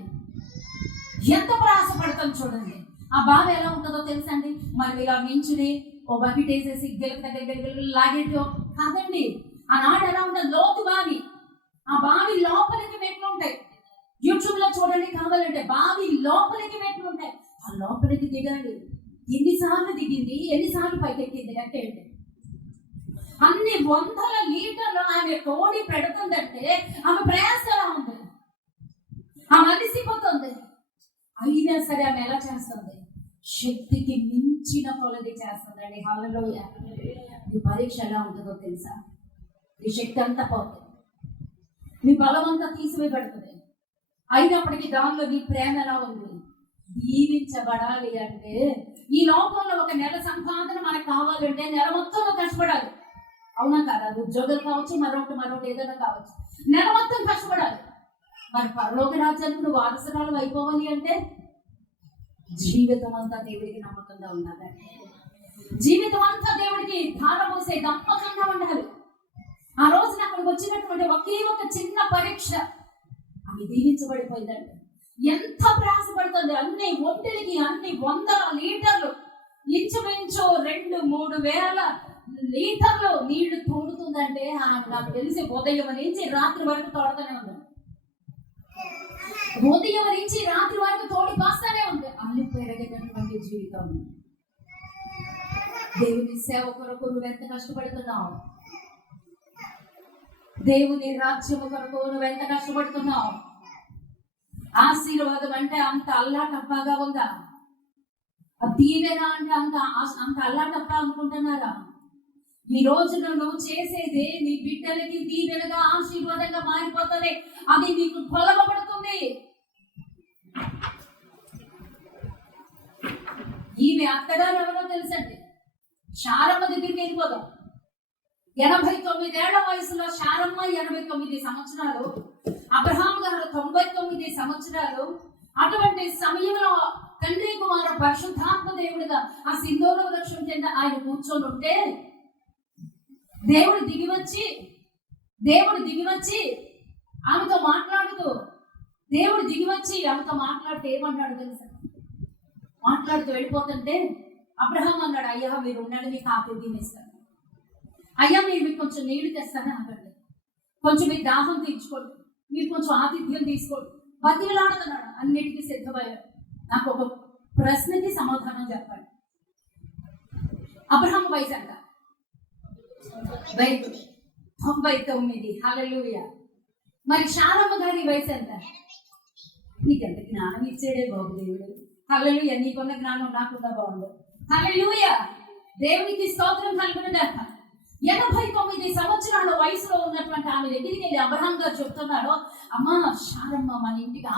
ఎంత ప్రయాసపడతాం చూడండి. ఆ బావి ఎలా ఉంటుందో తెలుసండి? మనం ఇలా నించుని ఓ బకెట్ వేసేసి దగ్గర లాగేటో కాదండి. ఆ నాడు ఎలా ఉంటుంది? లోతు బావి. ఆ బావి లోపలికి మెట్లు ఉంటాయి. యూట్యూబ్ లో చూడండి కావాలంటే. బావి లోపలికి మెట్లు ఉంటాయి. ఆ లోపలికి దిగాలి. ఎన్నిసార్లు దిగింది, ఎన్నిసార్లు పైకెక్కింది లెక్కేంటి? అన్ని 100 లీటర్లు ఆమె తోడి పెడుతుందంటే ఆమె ప్రయాస ఎలా ఉంది? ఆమె అలిసిపోతుంది. అయినా సరే ఆమె ఎలా చేస్తుంది? శక్తికి మించిన కొలది చేస్తుందండి. హల్లెలూయా. నీ పరీక్ష ఎలా ఉంటుందో తెలుసా? నీ శక్తి అంతా పోతుంది, నీ బలం అంతా తీసివేయబడుతుంది. అయినప్పటికీ దానిలో నీ ప్రేమ ఎలా ఉంది? దీవించబడాలి అంటే ఈ లోకంలో ఒక నెల సంపాదన మనకు కావాలంటే నెల మొత్తంలో కష్టపడాలి. అవునా కాదు? అది ఉద్యోగాలు కావచ్చు, మరొకటి ఏదైనా కావచ్చు. నెల మొత్తం కష్టపడాలి. మరి పరలోక రాజ్యానికి నువ్వు వారసురాలు అయిపోవాలి అంటే జీవితం అంతా దేవుడికి నమ్మకంగా ఉండాలి. జీవితం అంతా దేవుడికి ధారపోసే నమ్మకంగా ఉండాలి. ఆ రోజున అక్కడికి వచ్చినటువంటి ఒకే ఒక చిన్న పరీక్ష ఆమె దీవించబడిపోయిందండి. ఎంత ప్రయాసపడుతుంది! అన్ని ఒంటెలకి అన్ని 100 లీటర్లు, ఇంచుమించు 2-3 వేల లీటర్లు నీళ్లు తోడుతుందంటే నాకు తెలిసి ఉదయం నుంచి రాత్రి వరకు తోడుతూనే ఉంది. ఉదయం నుంచి రాత్రి వరకు తోడి పాస్తానే ఉంది. అల్లి పెరగనటువంటి జీవితం. దేవుని సేవ కొరకు నువ్వు ఎంత కష్టపడుతున్నావు? దేవుని రాజ్యము కొరకు నువ్వు ఎంత కష్టపడుతున్నావు? ఆశీర్వాదం అంటే అంత అల్లాటప్పగా ఉందా? దీవెన అంటే అంత అల్లాటప్ప అనుకుంటున్నారా? ఈ రోజున నువ్వు చేసేది నీ బిడ్డలకి దీవెనగా ఆశీర్వాదంగా మారిపోతుంది. అది నీకు కొలవబడుతుంది. ఈమె అత్తగారు ఎవరో తెలుసండి? శారమ్మ దగ్గరికి వెళ్ళిపోదాం. 89 ఏళ్ల వయసులో శారమ్మ 89 సంవత్సరాలు, అబ్రహాం గారు 99 సంవత్సరాలు. అటువంటి సమయంలో తండ్రి కుమార పరిశుద్ధాత్మ దేవుడిగా ఆ సింధూర వృక్షం కింద ఆయన కూర్చొని ఉంటే దేవుడు దిగి వచ్చి దేవుడు దిగివచ్చి ఆమెతో మాట్లాడుతూ మాట్లాడితే ఏమన్నాడు తెలుసా? మాట్లాడుతూ వెళ్ళిపోతుంటే అబ్రహాం అన్నాడు, అయ్యా మీరు ఉండండి, మీకు ఆతిథ్యం ఇస్తాను. అయ్యా మీరు మీకు కొంచెం నీళ్లు తెస్తానని అన్నాడు. కొంచెం మీకు దాహం తీర్చుకోండి, మీరు కొంచెం ఆతిథ్యం తీసుకోండి, బతిలాడుతున్నాడు. అన్నిటికీ సిద్ధమయ్యాడు. నాకు ఒక ప్రశ్నకి సమాధానం చెప్పండి. అబ్రహాం వయసు అంట 99. హల్లెలూయా. మరి శారమ్మ గారి వయసు ఎంత? నీకెంత జ్ఞానం ఇచ్చాడే బాబు దేవుడు. హల్లెలూయా. నీకున్న జ్ఞానం నాకున్న బాగుండు. హల్లెలూయా. దేవునికి స్తోత్రం కలుగునుగాక. 89 సంవత్సరాల వయసులో ఉన్నటువంటి ఆమె దగ్గరికి వెళ్ళి అబ్రహాం గారు చెప్తున్నాడు, అమ్మా శారమ్మ మన ఇంటికి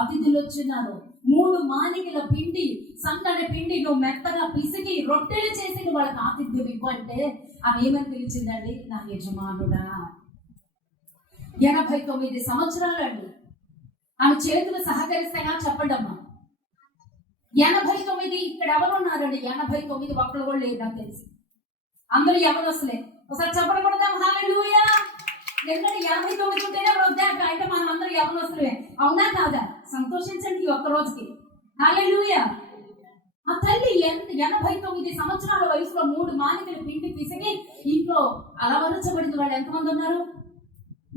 అతిథులు వచ్చినారు, 3 మానికల పిండి, సన్నని పిండి నువ్వు మెత్తగా పిసికి రొట్టెలు చేసి వాళ్ళకి ఆతిథ్యం ఇవ్వంటే ఆమె ఏమని పిలిచిందండి? నా యజమానుడా. 89 సంవత్సరాలు అండి. ఆమె చేతులు సహకరిస్తాయా చెప్పండి అమ్మా. 89 ఇక్కడ ఎవరు ఉన్నారండి? 89 ఒక్కరు కూడా లేదు నాకు తెలిసి. అందరూ ఎవరు వస్తలే. ఒకసారి చెప్పకూడదాం హల్లెలూయా. ఎందుకంటే 89 ఉంటేనే వృద్ధాక అంటే మనం అందరూ ఎవరు వస్తలే. అవునా కాదా? సంతోషించండి ఈ ఒక్క రోజుకి. హల్లెలూయా. ఆ తల్లి 89 సంవత్సరాల వయసులో 3 మానికల పిండి పిసికి ఇంట్లో అలవరచబడింది. వాళ్ళు ఎంతమంది ఉన్నారు?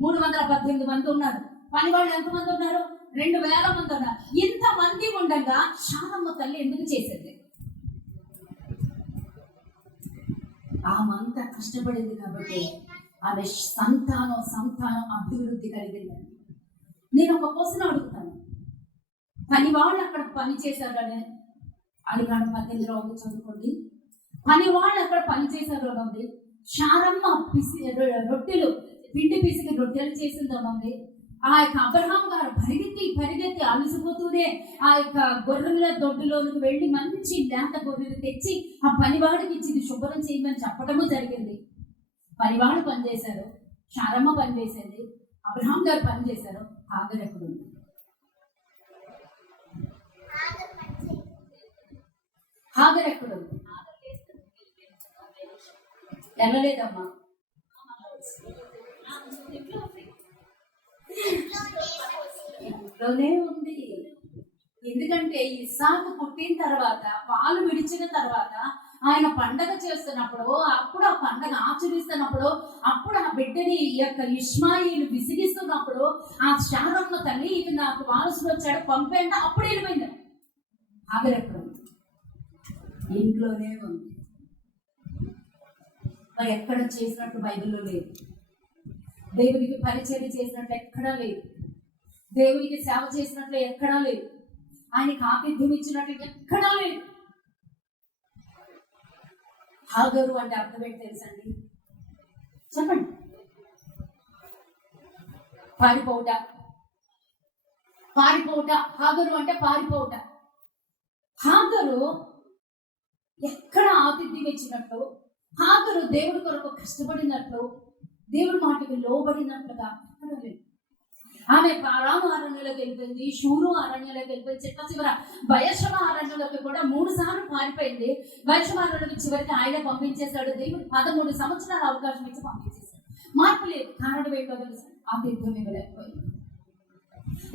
318 మంది ఉన్నారు. పని వాళ్ళు ఎంతమంది ఉన్నారు? 2000 మంది ఉన్నారు. ఇంతమంది ఉండగా శారమ్మ తల్లి ఎందుకు చేసేది? ఆమంతా కష్టపడింది కాబట్టి ఆమె సంతానం అభివృద్ధి కలిగిందని. నేను ఒక క్వశ్చన్ అడుగుతాను. పని వాళ్ళు అక్కడ పని చేశారని అడిగాడు. 18 ఉంది చదువుకోండి. పని వాళ్ళు అక్కడ పని చేశారు ఉంది. శారమ్మ రొట్టెలు పిండి పిసికి రొట్టెలు చేసింది ఉంది. ఆ యొక్క అబ్రహాం గారు పరిగెత్తి అలసిపోతూనే ఆ యొక్క గొర్రెల దొడ్డులోనికి వెళ్ళి మంచి లేత గొర్రెలు తెచ్చి ఆ పనివాడికి ఇచ్చింది, శుభ్రం చేయమని చెప్పడము జరిగింది. పనివాడు పనిచేశారు, శారమ్మ పనిచేసింది, అబ్రహాం గారు పనిచేశారు. హాగర్ ఎక్కడ ఉంది? హాగర్ ఎక్కడ ఉంది? వెళ్ళలేదమ్మా. ఇంట్లోనే ఉంది. ఎందుకంటే ఇస్సాకు పుట్టిన తర్వాత, పాలు విడిచిన తర్వాత ఆయన పండగ చేస్తున్నప్పుడు, అప్పుడు ఆ పండగ ఆచరిస్తున్నప్పుడు, అప్పుడు ఆ బిడ్డని ఈ యొక్క ఇష్మాయిలు విసిగిస్తున్నప్పుడు ఆ శారమ్మ తల్లి ఇక నాకు వారసుడు వచ్చాడు పంపేంట అప్పుడు వెళ్ళిపోయింది. ఆగరెప్పుడు ఇంట్లోనే ఉంది. మరి ఎక్కడ చేసినట్టు బైబిల్లో లేదు. దేవునికి పరిచర్య చేసినట్లు ఎక్కడా లేదు. దేవునికి సేవ చేసినట్లు ఎక్కడా లేదు. ఆయనకి ఆతిథ్యం ఇచ్చినట్లు ఎక్కడా లేదు. హాగరు అంటే అర్థం ఏంటి తెలుసండి? చెప్పండి. పారిపోవుట. హాగరు అంటే పారిపోవుట. హాగరు ఎక్కడ ఆతిథ్యం ఇచ్చినట్లు, హాగరు దేవుడి కొరకు కష్టపడినట్లు, దేవుడి మాటకి లోబడినట్లుగా ఎక్కడ లేదు. ఆమె పారాము అరణ్యంలోకి వెళ్ళిపోయింది, షూరు అరణ్యంలోకి వెళ్ళిపోయింది, చివర బయర్షెబా అరణ్యంలోకి కూడా 3 సార్లు పారిపోయింది. బయర్షెబా అరణ్యంలోకి చివరికి ఆయన పంపించేశాడు. దేవుడు 13 సంవత్సరాల అవకాశం ఇచ్చి పంపించేశాడు. మార్పు లేదు. కారణం ఏంటో తెలుసు? ఆతిథ్యం ఇవ్వలేకపోయింది.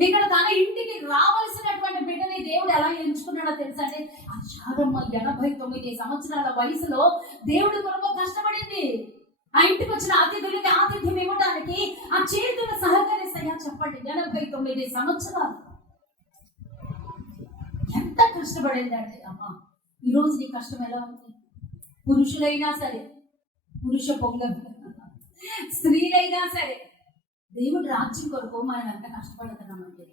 ఇక్కడ తన ఇంటికి రావాల్సినటువంటి బిడ్డని దేవుడు ఎలా ఎంచుకున్నాడో తెలుసా అండి? ఆ శారమ్మ 89 సంవత్సరాల వయసులో దేవుడి కొరకు కష్టపడింది. ఆ ఇంటికి వచ్చిన అతిథులకి ఆతిథ్యం ఇవ్వడానికి ఆ చేతులు సహకరిస్తాయా చెప్పండి? 89 సంవత్సరాలు ఎంత కష్టపడిందండి అమ్మ. ఈరోజు నీ కష్టం ఎలా ఉంది? పురుషులైనా సరే, పురుష పొంగల్, స్త్రీలైనా సరే, దేవుడి రాజ్యం కొరకు మనం ఎంత కష్టపడుతున్నామంటే,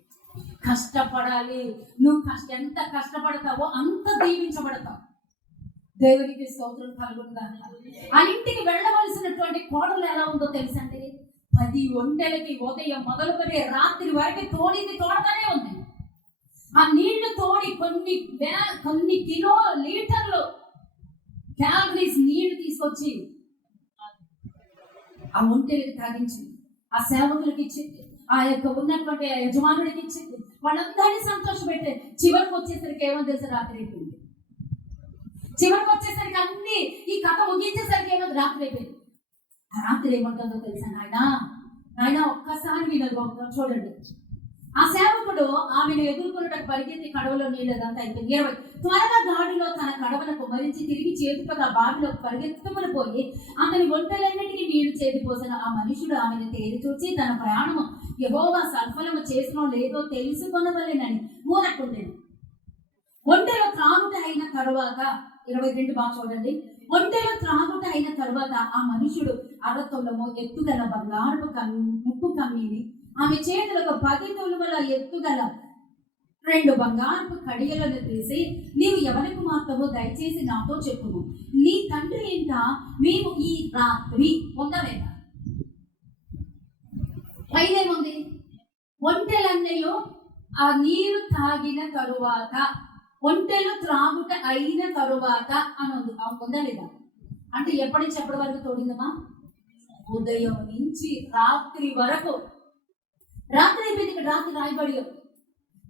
కష్టపడాలి. నువ్వు ఎంత కష్టపడతావో అంత దీవించబడతావు. దేవునికి స్తోత్రం కలుగుతుందా. ఆ ఇంటికి వెళ్ళవలసినటువంటి కోడలు ఎలా ఉందో తెలుసండి? 10 ఒంటెలకి ఉదయం మొదలుకొని రాత్రి వరకు తోడతానే ఉంది. ఆ నీళ్లు తోడి కొన్ని లీటర్లు క్యాలరీస్ నీళ్లు తీసుకొచ్చి ఆ ఒంటెలకి తాగించింది, ఆ సేవకులకి ఇచ్చింది, ఆ యొక్క ఉన్నటువంటి యజమానుడికి ఇచ్చింది. వాళ్ళందరినీ సంతోషపెట్టే చివరికి వచ్చేసరికి ఏమో తెలుసు? రాత్రి అయిపోయింది. చివరికి వచ్చేసరికి అన్ని ఈ కథ ముగించేసరికి ఏమో రాత్రి అయిపోయింది. ఆ రాత్రి ఏమంటుందో తెలుసా? నాయన ఆయన ఒక్కసారి వినరు చూడండి. ఆ సేవకుడు ఆమెను ఎదుర్కొన్నట్టు పరిగెత్తి కడవలో నీళ్ళదంతా అయిపోయింది. 20 త్వరగా గాడిలో తన కడవలకు మరించి తిరిగి చేతుపగా బావిలో పరిగెత్తుకుని పోయి అతని ఒంటెలన్నిటికీ నీళ్లు చేతిపోసిన ఆ మనుషుడు ఆమెను తేరి చూచి తన ప్రయాణము యెహోవా సఫలము చేసినో లేదో తెలుసుకొనవలెనని ఊరకుండెను. ఒంటెలో త్రాగుట అయిన తరువాత 22 బాగా చూడండి. ఒంటెలో త్రాగుట అయిన తరువాత ఆ మనుషుడు అరతొలము ఎత్తుగల బంగారపు ముప్పు కమ్మీని ఆమె చేతులకు 10 తులముల ఎత్తుగల 2 బంగారపు కడియలను తీసి, నీవు ఎవరి కుమార్తెవో దయచేసి నాతో చెప్పుము, నీ తండ్రి ఇంట మేము ఈ రాత్రి పొందలేదా? పైనేముంది? ఒంటెలన్నయ్యో ఆ నీరు తాగిన తరువాత, ఒంటెలు త్రాగుట అయిన తరువాత అని ఉంది. పొందలేదా అంటే ఎప్పటి నుంచి ఎప్పటి వరకు తోడిందమ్మా? ఉదయం నుంచి రాత్రి వరకు. రాత్రి అయిపోయింది, రాత్రి రాయబడి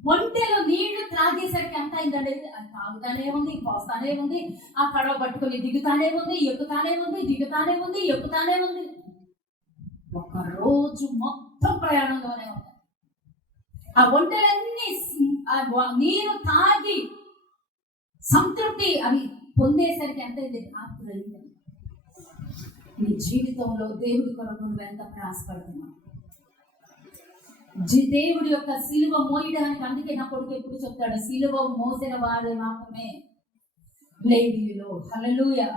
ఒంటెలో నీళ్లు త్రాగేసరికి ఎంత అయిందండి? అది తాగుతానే ఉంది, పోస్తానే ఉంది, ఆ కడవ పట్టుకొని దిగుతానే ఉంది, ఎక్కుతానే ఉంది, దిగుతానే ఉంది, ఎక్కుతానే ఉంది. ఒక రోజు మొత్తం ప్రయాణంలోనే ఉంది. ఆ ఒంటెలన్నీ నీరు తాగి సంతృప్తి అవి పొందేసరికి ఎంత అయింది? రాత్రి అయింది. నీ జీవితంలో దేవుడి కొరకు నువ్వు ఎంత ప్రయాసపడుతున్నావు? దేవుడి యొక్క సిలువ మోయడానికి, అందుకే నా కొడుకు ఎప్పుడు చెప్తాడు, సిలువ మోసిన వారు మాత్రమే లేవీయులు. హల్లెలూయా.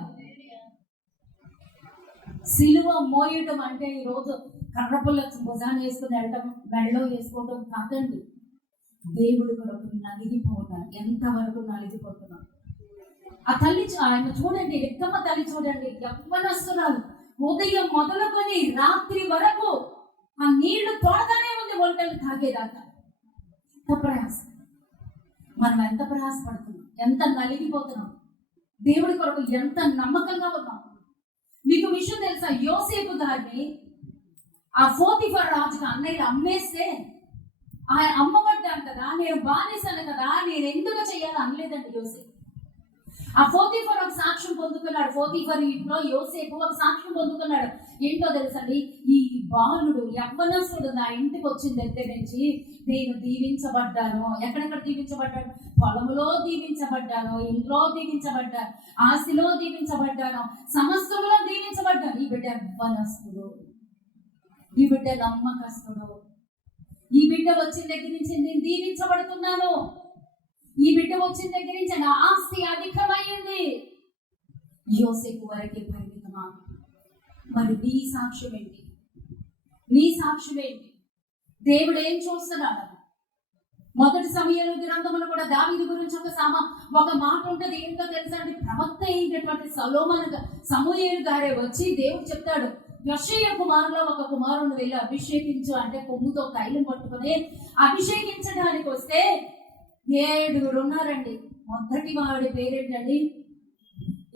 సిలువ మోయటం అంటే ఈరోజు కర్రపుల్ల భుజాన్ని వేసుకుని వెళ్ళటం, మెడలో వేసుకోవటం కాదండి. దేవుడి కొరకు నలిగిపోవటం. ఎంతవరకు నలిగిపోతున్నాం? ఆ తల్లి ఆయన చూడండి, రెక్కమ్మ తల్లి చూడండి, యవ్వనస్తురాలు ఉదయం మొదలుకొని రాత్రి వరకు ఆ నీళ్లు తోడగానే ఉంది ఒంటెలు తాగేదాకా. ఎంత ప్రయాసం! మనం ఎంత ప్రయాసపడుతున్నాం, ఎంత నలిగిపోతున్నాం, దేవుడి కొరకు ఎంత నమ్మకంగా ఉన్నాం. మీకు విషయం తెలుసా? యోసేపు గారిని ఆ పోతీఫర్ రాజుగా అన్నయ్యలు అమ్మేస్తే ఆయన అమ్మబడ్డాను కదా, నేను బానిసను కదా, నేను ఎందుకు చెయ్యాలి అనలేదండి యోసేపు. ఆ పోతీఫర్ ఒక సాక్ష్యం పొందుకున్నాడు. పోతీఫర్ ఇంట్లో యోసేపు ఒక సాక్ష్యం పొందుకున్నాడు. ఏంటో తెలుసండి? ఈ బాలుడు యవ్వనస్తుడు నా ఇంటికి వచ్చిన దగ్గర నుంచి నేను దీవించబడ్డాను. ఎక్కడెక్కడ దీవించబడ్డాను? పొలంలో దీవించబడ్డాను, ఇంట్లో దీవించబడ్డాను, ఆస్తిలో దీవించబడ్డాను, సమస్తంలో దీవించబడ్డాను. ఈ బిడ్డ యవ్వనస్తుడు, ఈ బిడ్డ నమ్మకస్తుడు. ఈ బిడ్డ వచ్చిన దగ్గర నుంచి నేను దీవించబడుతున్నాను. ఈ బిడ్డ వచ్చిన దగ్గర నుంచి నా ఆస్తి అధికమైంది. యోసేపు వరకే పరిమితమా? మరి నీ సాక్ష్యం ఏంటి? నీ సాక్ష్యం ఏంటి? దేవుడు ఏం చూస్తున్నాడు? మొదటి సమయాల గ్రంథంలో కూడా దావీదు గురించి ఒక మాట ఉంటుంది. ఏంటో తెలుసా అండి? ప్రవక్త అయినటువంటి సమూయేలు గారే వచ్చి దేవుడు చెప్తాడు, యెషయా కుమారులో ఒక కుమారుని వెళ్ళి అభిషేకించు అంటే కొమ్ముతో తైలం పట్టుకొని అభిషేకించడానికి వస్తే 7 ఉన్నారండి. మొదటి వాడి పేరేంటండి?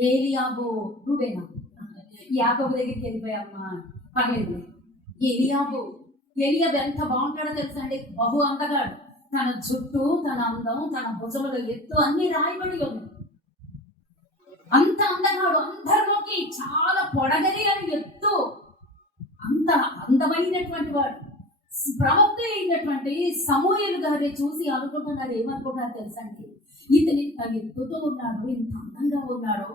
ఏలియాబు. నువ్వేనా? యాకోబు దగ్గరికి వెళ్ళిపోయామ్మా, పర్లేదు. ఏలియాబు ఎంత బాగుంటాడో తెలుసండి? బహు అందగాడు. తన జుట్టు, తన అందం, తన భుజముల ఎత్తు అన్ని రాయబడి ఉంది. అంత అందగాడు, అందరిలోకి చాలా పొడగలి అని ఎత్తు, అంత అందమైనటువంటి వాడు. ప్రవక్త అయినటువంటి సమూయేలు గారిని చూసి అనుకుంటున్నారు, ఏమనుకుంటున్నారు తెలుసండి? ఇతని తన ఎత్తుతో ఉన్నాడు, ఇంత అందంగా ఉన్నాడు,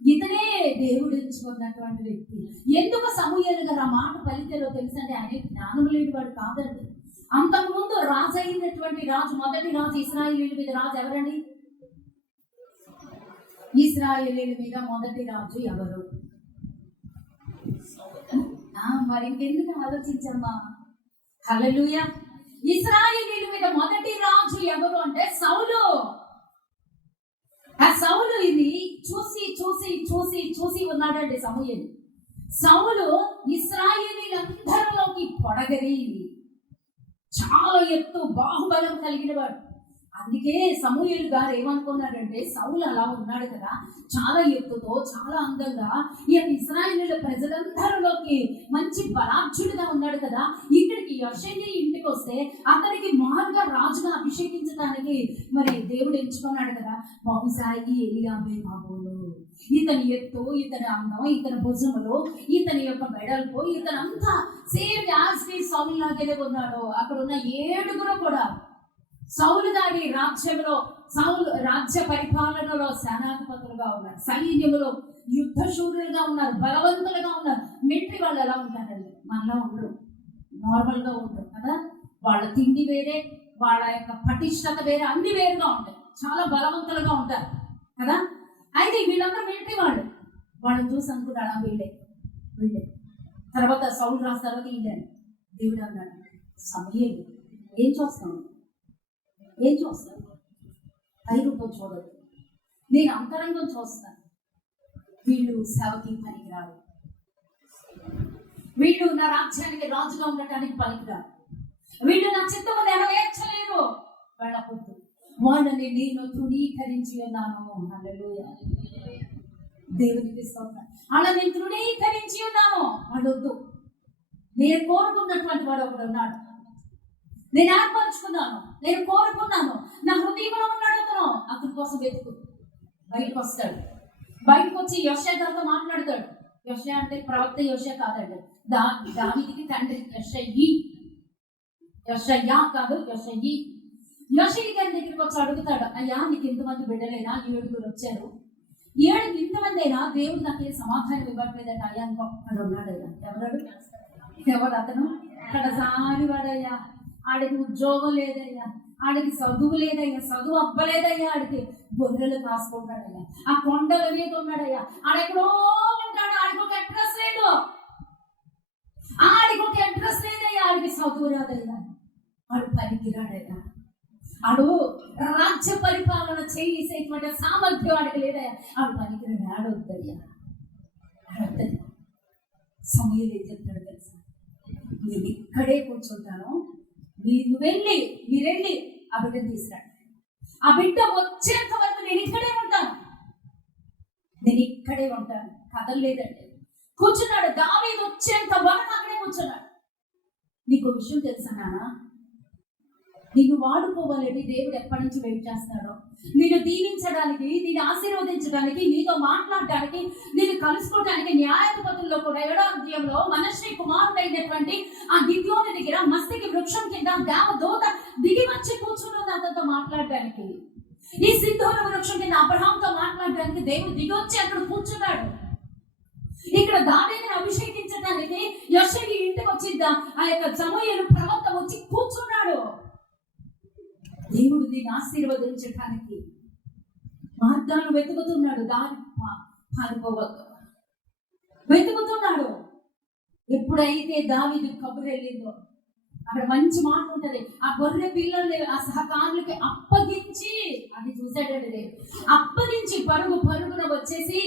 ఇతనే దేవుడు ఎంచుకున్నటువంటి వ్యక్తి. ఎందుకు సమూయేలు గారు ఆ మాట పలికారో తెలుసండి? ఆయన జ్ఞానం లేని వాడు కాదండి. అంతకుముందు రాజు అయినటువంటి రాజు, మొదటి రాజు ఇశ్రాయేలీయుల మీద రాజు ఎవరండి? ఇశ్రాయేలీయుల మీద మొదటి రాజు ఎవరు? మరి ఇంకెందుకు ఆలోచించమ్మా? హల్లెలూయా. ఇశ్రాయేలీయుల మీద మొదటి రాజు ఎవరు అంటే సౌలు. ఆ సౌలు ఇది చూసి చూసి చూసి చూసి ఉన్నాడండి సమూయేలు. సౌలు ఇశ్రాయేలీయులందరిలోకి పొడగరి, చాలా ఎత్తు, బాహుబలం కలిగిన వాడు. అందుకే సమూయేలు గారు ఏమనుకున్నాడంటే, సౌలు అలా ఉన్నాడు కదా, చాలా ఎత్తుతో, చాలా అందంగా, ఈ ఇశ్రాయేలీయుల ప్రజలందరిలోకి మంచి బలాఢ్యుడిగా ఉన్నాడు కదా, ఇక్కడికి యెషయా ఇంటికి వస్తే అతనికి మారుగా రాజుగా అభిషేకించడానికి చేయడానికి మరి దేవుడు ఎంచుకున్నాడు కదా. బహుశా ఈ ఎలియాబే కాబోలు, ఇతని ఎత్తు, ఇతని అందం, ఇతని భుజములు, ఇతని యొక్క మెడల్పు, ఇతనంతా సేమ్ యాస్టి సౌలు లాగానే ఉన్నాడు. అక్కడ ఉన్న 7 కూడా సౌలు గారి రాజ్యంలో, సౌలు రాజ్య పరిపాలనలో సేనాధిపతులుగా ఉన్నారు, సైన్యములో యుద్ధ శూరులుగా ఉన్నారు, బలవంతులుగా ఉన్నారు. మిలిటరీ వాళ్ళు ఎలా ఉంటారండి? మనలో ఉండరు, నార్మల్గా ఉంటారు కదా. వాళ్ళ తిండి వేరే, వాళ్ళ యొక్క పటిష్టత వేరే, అన్ని వేరుగా ఉంటాయి. చాలా బలవంతులుగా ఉంటారు కదా. అయితే వీళ్ళందరూ మిలిటరీ వాళ్ళని చూసి అనుకుంటాడు, వీళ్ళే తర్వాత సౌలు రాసిన తర్వాత వీళ్ళని. దేవుడు అన్నాడు, సమయలు ఏం చూస్తాను పై రూపం చూడదు, నేను అంతరంగం చూస్తాను. వీళ్ళు సేవకి పనికిరారు, వీళ్ళు నా రాజ్యానికి రాజుగా ఉండటానికి పనికిరారు, వీళ్ళు నా చిత్తము నెరవేర్చలేరు, వెళ్ళకూడదు, వాళ్ళని నేను తృణీకరించి ఉన్నాను. హల్లెలూయా, దేవునికి స్తోత్రం. అలా నేను తృణీకరించి ఉన్నాను, వాడొద్దు. నేను కోరుకున్నటువంటి వాడు ఒకడు ఉన్నాడు, నేను ఏర్పరచుకున్నాను, నేను కోరుకున్నాను, నా హృదయంలో ఉన్నాడు అతని కోసం వెతుకు. బయటకు వస్తాడు, బయటకు వచ్చి యోషయా గారితో మాట్లాడతాడు. యోషయా అంటే ప్రవక్త యోషయా కాదండి, దావీదుకి తండ్రి యోషయ్యా కాదు, యోషయ్య గారి దగ్గరికి వచ్చి అడుగుతాడు, అయ్యా నీకు ఇంతమంది బిడ్డలేనా? 7 వచ్చారు, 7 ఇంతమందేనా? దేవుడు నాకు ఏ సమాధానం ఇవ్వట్లేదంట. అయ్యా అక్కడ ఉన్నాడయ్యా. ఎవరు అతను? అక్కడ సారివాడయ్యా, ఆడికి ఉద్యోగం లేదయ్యా, ఆడికి చదువు లేదయ్యా, చదువు అవ్వలేదయ్యా, ఆడికి గొర్రెలు కాసుకుంటాడయ్యా, ఆ కొండల మీద ఉన్నాడయ్యా, ఆడెక్కడో ఉంటాడు, ఆడికి ఒక అడ్రస్ లేదు, లేదయ్యా, ఆడికి చదువు రాదయ్యా, ఆడు పనికిరాడయ్యా, ఆడు రాజ్య పరిపాలన చేసేటువంటి సామర్థ్యం ఆడికి లేదయ్యా, ఆడు పనికిరాడు, ఆడొద్దయ్యా. సమయం ఏం చెప్తాడు తెలుసా? నేను ఇక్కడే కూర్చుంటాను, మీరు వెళ్ళి ఆ బిడ్డను తీసుకురండి, ఆ బిడ్డ వచ్చేంత వరకు నేను ఇక్కడే ఉంటాను, కదలలేదండి. కూర్చున్నాడు, దావీదు వచ్చేంత వరకు అక్కడే కూర్చున్నాడు. నీకు విషయం తెలుసా నాన్న, నిన్ను వాడుకోవాలని దేవుడు ఎప్పటి నుంచి వెయిట్ చేస్తాడో, నిన్ను దీవించడానికి, నిన్ను ఆశీర్వదించడానికి, నీతో మాట్లాడడానికి, నిన్ను కలుసుకోవడానికి. న్యాయాధిపతుల్లో కూడా 7వ అధ్యాయంలో మనష్షే కుమారుడైనటువంటి ఆ గిద్యోను దగ్గర మస్తకి వృక్షం కింద దేవదూత దిగి వచ్చి కూర్చున్నది అతనితో మాట్లాడడానికి. ఈ సింధూర వృక్షం కింద అబ్రహాంతో మాట్లాడడానికి దేవుడు దిగి వచ్చి అక్కడ కూర్చున్నాడు. ఇక్కడ దావీదుని అభిషేకించడానికి యోషయి ఇంటికి వచ్చిద్దా ఆ యొక్క సమూయేలు ప్రవక్త వచ్చి కూర్చున్నాడు. దేవుడు దీన్ని ఆశీర్వదించడానికి మార్గాన్ని వెతుకుతున్నాడు, దారి వెతుకుతున్నాడు. ఎప్పుడైతే దావీదు కబురు వెళ్ళిందో అక్కడ మంచి మాట ఉంటది, ఆ గొర్రె పిల్లల్ని ఆ సహకారులకి అప్పగించి, అది చూసాడండి, అప్పగించి పరుగున వచ్చేసి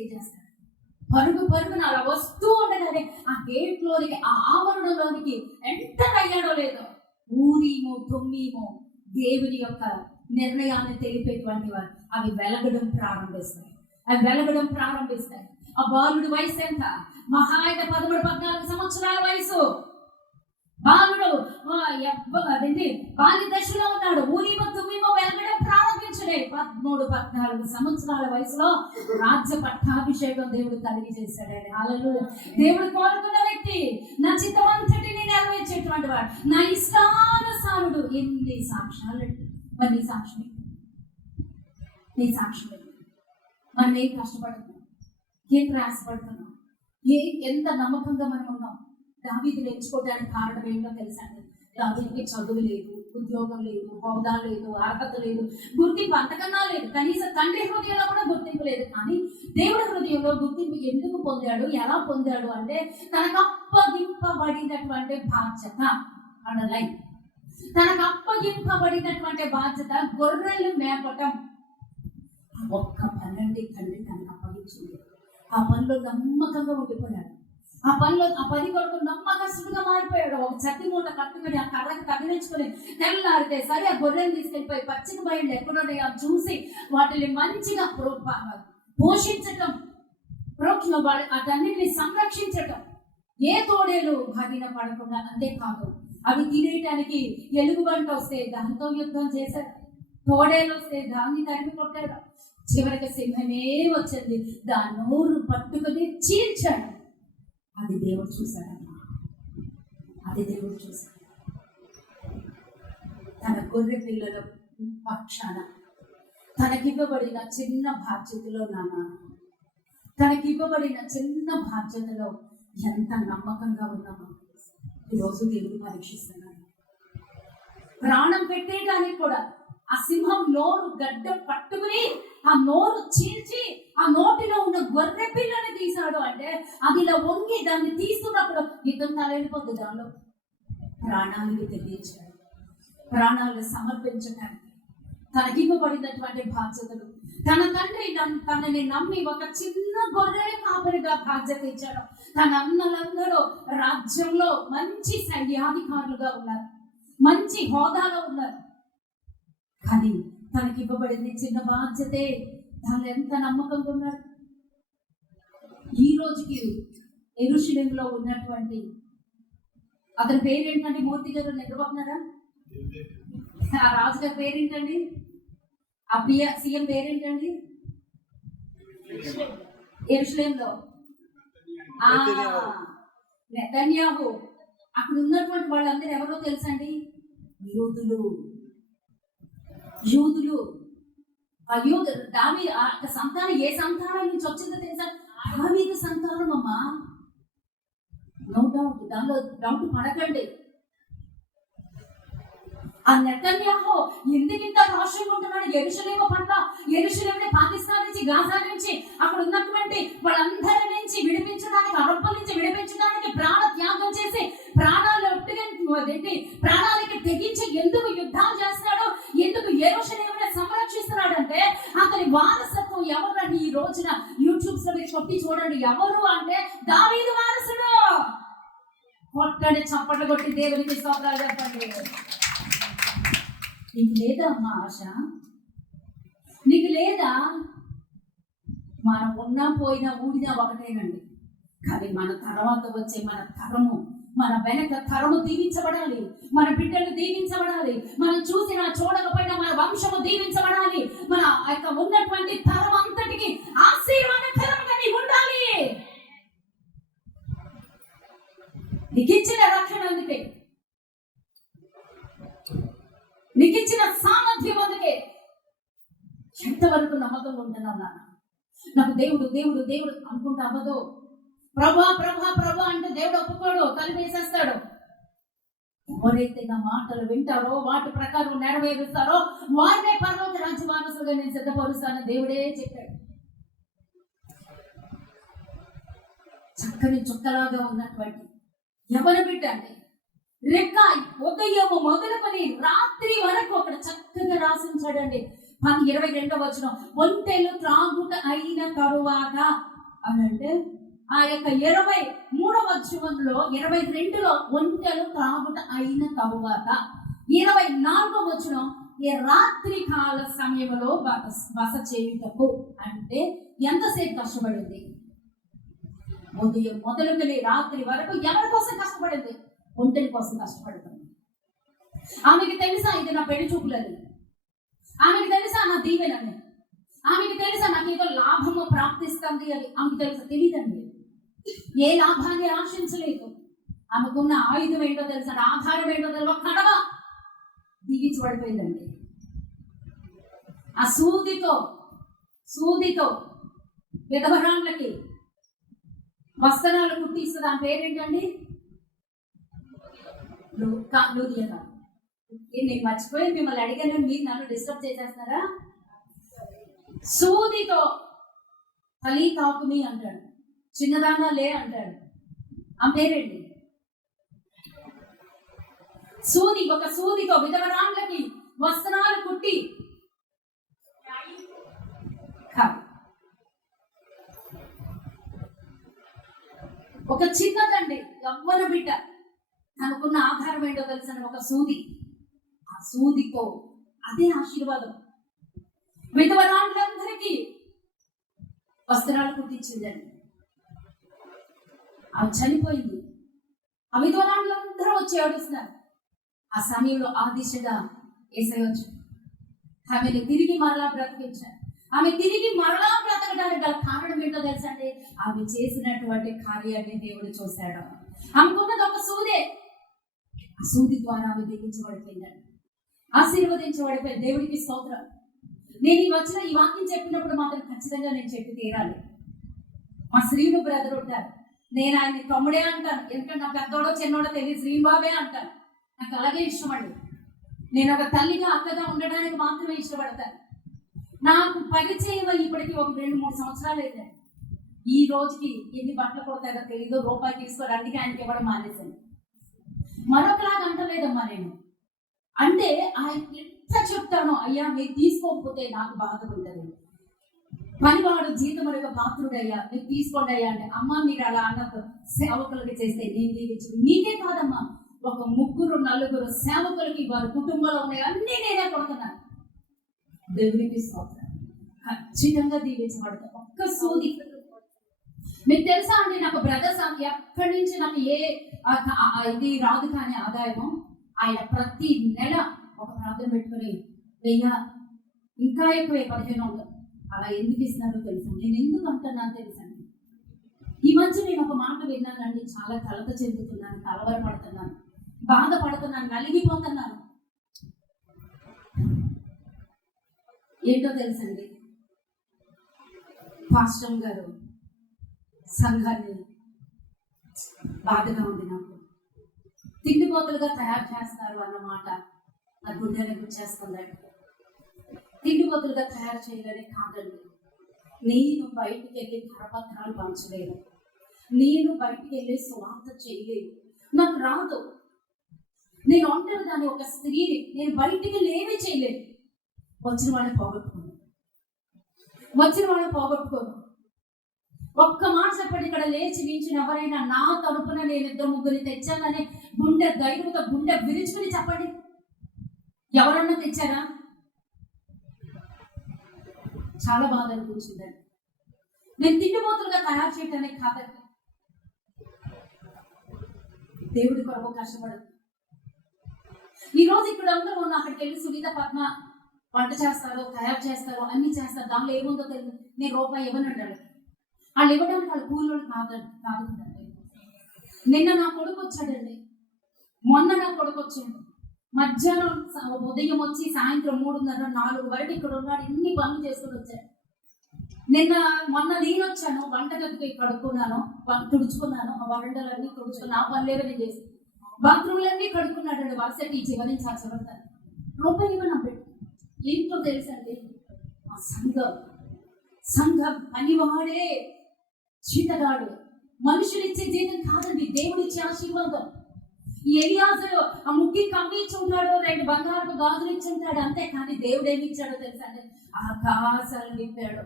ఏం చేస్తాడు? పరుగున అలా వస్తూ ఉండగానే ఆ గేట్ లోనికి, ఆ ఆవరణలోనికి ఎంటర్ అయ్యాడో లేదో, ఊరీమో తుమ్మీమో దేవుని యొక్క నిర్ణయాన్ని తెలిపేటువంటి వారు అవి వెలగడం ప్రారంభిస్తాయి. ఆ బాలుడి వయసు ఎంత? మహా అయితే 13-14 సంవత్సరాల వయసు. బాలుడు బాల్య దశలో ఉన్నాడు. ఊరీమో తుమ్మీమో వెలగడం ప్రారంభించలే. 13-14 సంవత్సరాల వయసులో రాజ్య పట్టాభిషేకం దేవుడు కలిగి చేశాడండి. హల్లెలూయా. దేవుడు కోరుకున్న వ్యక్తి, నా చిత్తమంతటిని నెరవేర్చేటువంటి వాడు, నా ఇష్టానుసారుడు. ఎన్ని సాక్ష్యాలు! మరి నీ సాక్ష్యం మరి నేను కష్టపడుతున్నాం, ఏం ప్రయాసపడుతున్నాం, ఎంత నమ్మకంగా మనం ఉన్నాం. దావీదుని ఎంచుకోవడానికి కారణం ఏంటో తెలుసా? దావీదుకి చదువు లేదు, ఉద్యోగం లేదు, హోదా లేదు, అర్హత లేదు, గుర్తింపు అంతకన్నా లేదు, కనీసం తండ్రి హృదయంలో కూడా గుర్తింపు లేదు. కానీ దేవుడి హృదయంలో గుర్తింపు ఎందుకు పొందాడు, ఎలా పొందాడు అంటే తనకు అప్పగింపబడినటువంటి బాధ్యత. అండర్లైన్, తనకు అప్పగింపబడినటువంటి బాధ్యత గొర్రెలు మేపటం. ఒక్క పనండి తండ్రి తనకు అప్పగించింది. ఆ పనిలో నమ్మకంగా ఉండిపోయాడు. ఆ పని కొరకు నమ్మకస్తుడుగా మారిపోయాడు. ఒక చట్టి మూట కట్టుకుని ఆ కర్రకి తగిలించుకుని తెల్లారితే సరే ఆ గొర్రెలు తీసుకెళ్ళిపోయి పచ్చిక బయలు ఎక్కడున్నాయో చూసి వాటిని మంచిగా పోషించటం, వాటన్నిటిని సంరక్షించటం, ఏ తోడేలు బాధిన పడకుండా. అంతేకాదు అవి తినేయటానికి ఎలుగుబంట వస్తే దాంతో యుద్ధం చేశారు, తోడేలు వస్తే దాన్ని తరిమి కొట్టాడు, చివరికి సింహమే వచ్చింది, దాని నోరు పట్టుకుని చీల్చాడు. అది దేవుడు చూశాడమ్మా, అది దేవుడు చూశాడు. తన గొర్రె పిల్లల పక్షాన తనకివ్వబడిన చిన్న బాధ్యతలో తనకివ్వబడిన చిన్న బాధ్యతలో ఎంత నమ్మకంగా ఉన్నామో ఈరోజు దేవుడు పరీక్షిస్తున్నాడు. ప్రాణం పెట్టేయడానికి కూడా ఆ సింహం నోరు గడ్డ పట్టుకుని ఆ నోరు చీల్చి ఆ నోటిలో ఉన్న గొర్రె పిల్లని తీశాడు అంటే అది ఇలా వంగి దాన్ని తీస్తున్నప్పుడు యుద్ధం తలెళ్ళిపోద్ది. దానిలో ప్రాణాలను తెలియచాడు, ప్రాణాలను సమర్పించడానికి తనకివ్వబడినటువంటి బాధ్యతలు. తన తండ్రి తనని నమ్మి ఒక చిన్న గొర్రె కాపరిగా బాధ్యత ఇచ్చాడు. తన అన్నలందరూ రాజ్యంలో మంచి సైన్యాధికారులుగా ఉన్నారు, మంచి హోదాలో ఉన్నారు. కానీ తనకివ్వబడింది చిన్న బాధ్యతే. తను ఎంత నమ్మకంగా ఉన్నాడు. ఈ రోజుకి యెరూషలేములో ఉన్నటువంటి అతని పేరేంటండి? మూర్తి గారు నిద్రపోతున్నారా? ఆ రాజుగారి పేరేంటండి? ఆ సీఎం పేరేంటండి? యెరూషలేములో నెతన్యాహు. అక్కడ ఉన్నటువంటి వాళ్ళందరూ ఎవరో తెలుసండి? యూదులు. ఆ యూదులు దావీదు సంతానం ఏ సంతానం నుంచి వచ్చిందో తెలుసా? దావీదు సంతానం అమ్మా. నో డౌట్, దానిలో డౌట్ పడకండి. ఆ నెతన్యాహు ఎందుకింత రోషంగా ఉంటున్నాడు యెరూషలేము పట్ల? యెరూషలేముని పాకిస్తాన్ నుంచి, గాజా నుంచి, అక్కడ ఉన్నటువంటి వాళ్ళందరి నుంచి విడిపించడానికి, అరబ్బుల నుంచి విడిపించడానికి ప్రాణ త్యాగం చేసి ప్రాణాలకి తెగించి ఎందుకు యుద్ధాలు చేస్తున్నాడు? ఎందుకు యెరూషలేముని సంరక్షిస్తున్నాడంటే అతని వారసత్వం ఎవరని ఈ రోజున యూట్యూబ్స్ లో మీరు కొట్టి చూడండి. ఎవరు అంటే దావీదు వారసుడు. కొట్టండి, చప్పట్లు కొట్టి దేవునికి స్తోత్రాలు చెప్పండి. నీకు లేదా అమ్మా ఆశ? నీకు లేదా? మనం ఉన్నా పోయినా ఊడినా ఒకటేనండి. కానీ మన తర్వాత వచ్చే మన వెనక తరము దీవించబడాలి. మన బిడ్డలు దీవించబడాలి. మనం చూసినా చూడకపోయినా మన వంశము దీవించబడాలి. మన యొక్క ఉన్నటువంటి తరం అంతటికి ఆశీర్వాదకరంగా ఉండాలి. నీకు ఇచ్చిన రక్షణ అందుకే, నీకు ఇచ్చిన సామర్థ్యం అందుకే. ఎంతవరకు నమ్మకం ఉంటున్నా? నాకు దేవుడు దేవుడు దేవుడు అనుకుంటా అవ్వదు. ప్రభా ప్రభా ప్రభా అంటే దేవుడు ఒప్పుకోడు, తలిపేసేస్తాడు. ఎవరైతే నా మాటలు వింటారో వాటి ప్రకారం నెరవేరుస్తారో వారినే పరలోక రాజ్య వారసులుగా నేను సిద్ధపరుస్తాను దేవుడే చెప్పాడు. చక్కని చుక్కలాగా ఉన్నటువంటి ఎవరు బిడ్డ అంటే రెక్క ఉదయము మొదలుకొని రాత్రి వరకు అక్కడ చక్కగా రాసించాడండి. 22వ వచనం, ఒంటెలు త్రాగుట అయిన తరువాత అని అంటే ఆ యొక్క 23వ వచనంలో 22లో ఒంటెలు త్రాగుట అయిన తరువాత 24వ వచనం ఈ రాత్రి కాల సమయంలో బస చేయుటకు అంటే ఎంతసేపు కష్టపడింది? ఉదయం మొదలుకొని రాత్రి వరకు ఎవరి కోసం కష్టపడింది? ఒంటెల కోసం కష్టపడుతుంది. ఆమెకి తెలుసా ఇది నా పెళ్లి చూపులని? ఆమెకి తెలుసా నా దీవెనని? ఆమెకి తెలుసా నాకు ఏదో లాభము ప్రాప్తిస్తుంది అని? ఆమెకి తెలుసా? తెలియదండి. ఏ లాభాన్ని ఆశించలేదు. ఆమెకున్న ఆయుధం ఏంటో తెలుసా? ఆధారం ఏంటో తెలుసా? కడవ దీవించబడిపోయిందండి. ఆ సూదితో విధవరాళ్ళకి వస్త్రాలు కుట్టిస్తుంది. ఆ పేరేంటండి? లూదియా. నేను మర్చిపోయి మిమ్మల్ని అడిగాను, మీరు నన్ను డిస్టర్బ్ చేసేస్తారా? సూదితో తలీ తాకుమి అంటాడు, చిన్నదానా లే అంటాడు. ఆ పేరేంటి? ఒక సూదితో విధవరాళ్ళకి వస్త్రాలు కుట్టి ఒక చిన్నదండి యవ్వన బిడ్డ తనకున్న ఆధారం ఏంటో తెలుసా? ఒక సూది. ఆ సూదితో అదే ఆశీర్వాదం విధవరాళ్ళందరికీ వస్త్రాలు కుట్టించిందండి. అవి చనిపోయింది. ఆ విధవరాళ్ళందరూ వచ్చి ఏడుస్తున్నారు. ఆ సమయంలో ఆ దిశగా యేసయ్య వచ్చాడు. ఆమెను తిరిగి మరలా బ్రతికించాడు. ఆమె తిరిగి మరలా బ్రతకడానికి గల కారణం ఏంటో తెలుసా అండి? ఆమె చేసినటువంటి కార్యాన్ని దేవుడు చూశాడు. ఆమెకున్నది ఒక సూదే. ఆ సూది ద్వారా ఆమె దీవించబడిపోయిందండి, ఆశీర్వదించబడిపోయింది. దేవుడికి స్తోత్రం. నేను ఈ వాక్యం చెప్పినప్పుడు మాత్రం ఖచ్చితంగా నేను చెప్పి తీరాలి. మా శ్రీను బ్రదర్ ఉంటారు, నేను ఆయన్ని తమ్ముడే అంటాను. ఎందుకంటే నా పెద్దోడో చిన్నోడో తెలియదు, శ్రీబాబే అంటాను. నాకు అలాగే ఇష్టం అండి. నేను ఒక తల్లిగా అక్కగా ఉండడానికి మాత్రమే ఇష్టపడతాను. నాకు పరిచయం ఇప్పటికీ ఒక 2-3 సంవత్సరాలు అయితే ఈ రోజుకి ఎన్ని బట్టలు కొడతాయో తెలీదు. రూపాయి తీసుకొని అందుకే ఆయనకి ఇవ్వడం మానేశాను. మరొకలాగా అంటలేదమ్మా నేను. అంటే ఆయన ఎంత చెప్తానో, అయ్యా మీరు తీసుకోకపోతే నాకు బాధ ఉంటుంది. పనివాడు జీతమరుగ పాత్రుడయ్యా, మీరు తీసుకోండి అయ్యా అంటే, అమ్మ మీరు అలా అన్నప్పుడు సేవకులకి చేస్తే నేను దీవించు. మీకే కాదమ్మా, ఒక 3-4 సేవకులకి వారి కుటుంబంలో ఉన్నాయి అన్నీ నేనే కొడుతున్నాను. దేవునికి స్తోత్రం. ఖచ్చితంగా దీవించబడతాం. ఒక్క సూది. మీకు తెలుసా అండి, నాకు బ్రదర్స్ ఎక్కడి నుంచి నాకు ఇది రాదు కానీ ఆదాయము, ఆయన ప్రతి నెల ఒక ప్రార్థన పెట్టుకుని 1000 ఇంకా ఎక్కువ 1500 అలా ఎందుకు ఇస్తున్నారో తెలుసా? నేను ఎందుకు అంటున్నాను తెలుసండి? ఈ మధ్య నేను ఒక మాట విన్నానండి, చాలా కలత చెందుతున్నాను, కలవరపడుతున్నాను, బాధపడుతున్నాను, నలిగిపోతున్నాను. ఏంటో తెలుసండి, పాస్టర్ గారు సంఘాన్ని బాధగా ఉంది. నాకు తిండిపోతులుగా తయారు చేస్తారు అన్నమాట నా గుండెని గుచ్చేస్తుందండి. తిండిపోతులుగా తయారు చేయాలని కాదండి. నేను బయటికి వెళ్ళి కరపత్రాలు పంచలేను, నేను బయటికి వెళ్ళి సువార్త చేయలేను, నాకు రాదు. నేను ఒంటరి దాన్ని, ఒక స్త్రీని, నేను బయటికి వెళ్ళి ఏమీ చేయలేను. వచ్చిన వాళ్ళని పోగొట్టుకోను. ఒక్క మాట చెప్పండి, ఇక్కడ లేచి నించిన ఎవరైనా నా తరపున నేను 2-3 తెచ్చానని గుండె ధైర్యంతో గుండె విరుచుకుని చెప్పండి. ఎవరన్నా తెచ్చారా? చాలా బాధ అనిపించిందండి. నేను తిండిపోతులుగా తయారు చేయటానికి కాదండి, దేవుడి కొరకు కష్టపడదు. ఈరోజు ఇక్కడ అందరూ ఉన్న అక్కడికి వెళ్ళి సునీత పద్మ వంట చేస్తారు, తయారు చేస్తారు, అన్ని చేస్తారు. దానిలో ఏముందో తెలియదు. నేను రూపాయి ఇవ్వనండి. వాళ్ళు ఇవ్వడానికి వాళ్ళ కూలీలు కాదు. నిన్న నా కొడుకు వచ్చాడండి, మొన్న నా కొడుకు వచ్చాడు. మధ్యాహ్నం ఉదయం వచ్చి సాయంత్రం 3:30-4 వరకు ఇక్కడ ఉన్నాడు. ఇన్ని పనులు చేసుకుని వచ్చాడు. మొన్న నేను వచ్చాను, వంటగదికి కడుక్కున్నాను, తుడుచుకున్నాను, ఆ వరండాలన్నీ తుడుచుకున్నాను. ఆ పనులేవో నేను చేసి బాత్రూమ్లన్నీ కడుక్కున్నాడు. వరుసటి చివరి నుంచి ఆ చివరి రూపాయి ఇవ్వను పెట్టి. ఏంటో తెలుసండి, ఆ సంఘం పనివాడే జీతగాడు. మనుషులిచ్చే జీతం కాదండి, దేవుడిచ్చే ఆశీర్వాదం. ఎలియాజరు ఆ ముక్కి కమ్మించి ఉంటాడు, 2 బంగారపు గాజులు ఇచ్చి ఉంటాడు, అంతే. కానీ దేవుడు ఏమి ఇచ్చాడో తెలుసా అండి? ఆకాశాలు నింపాడు.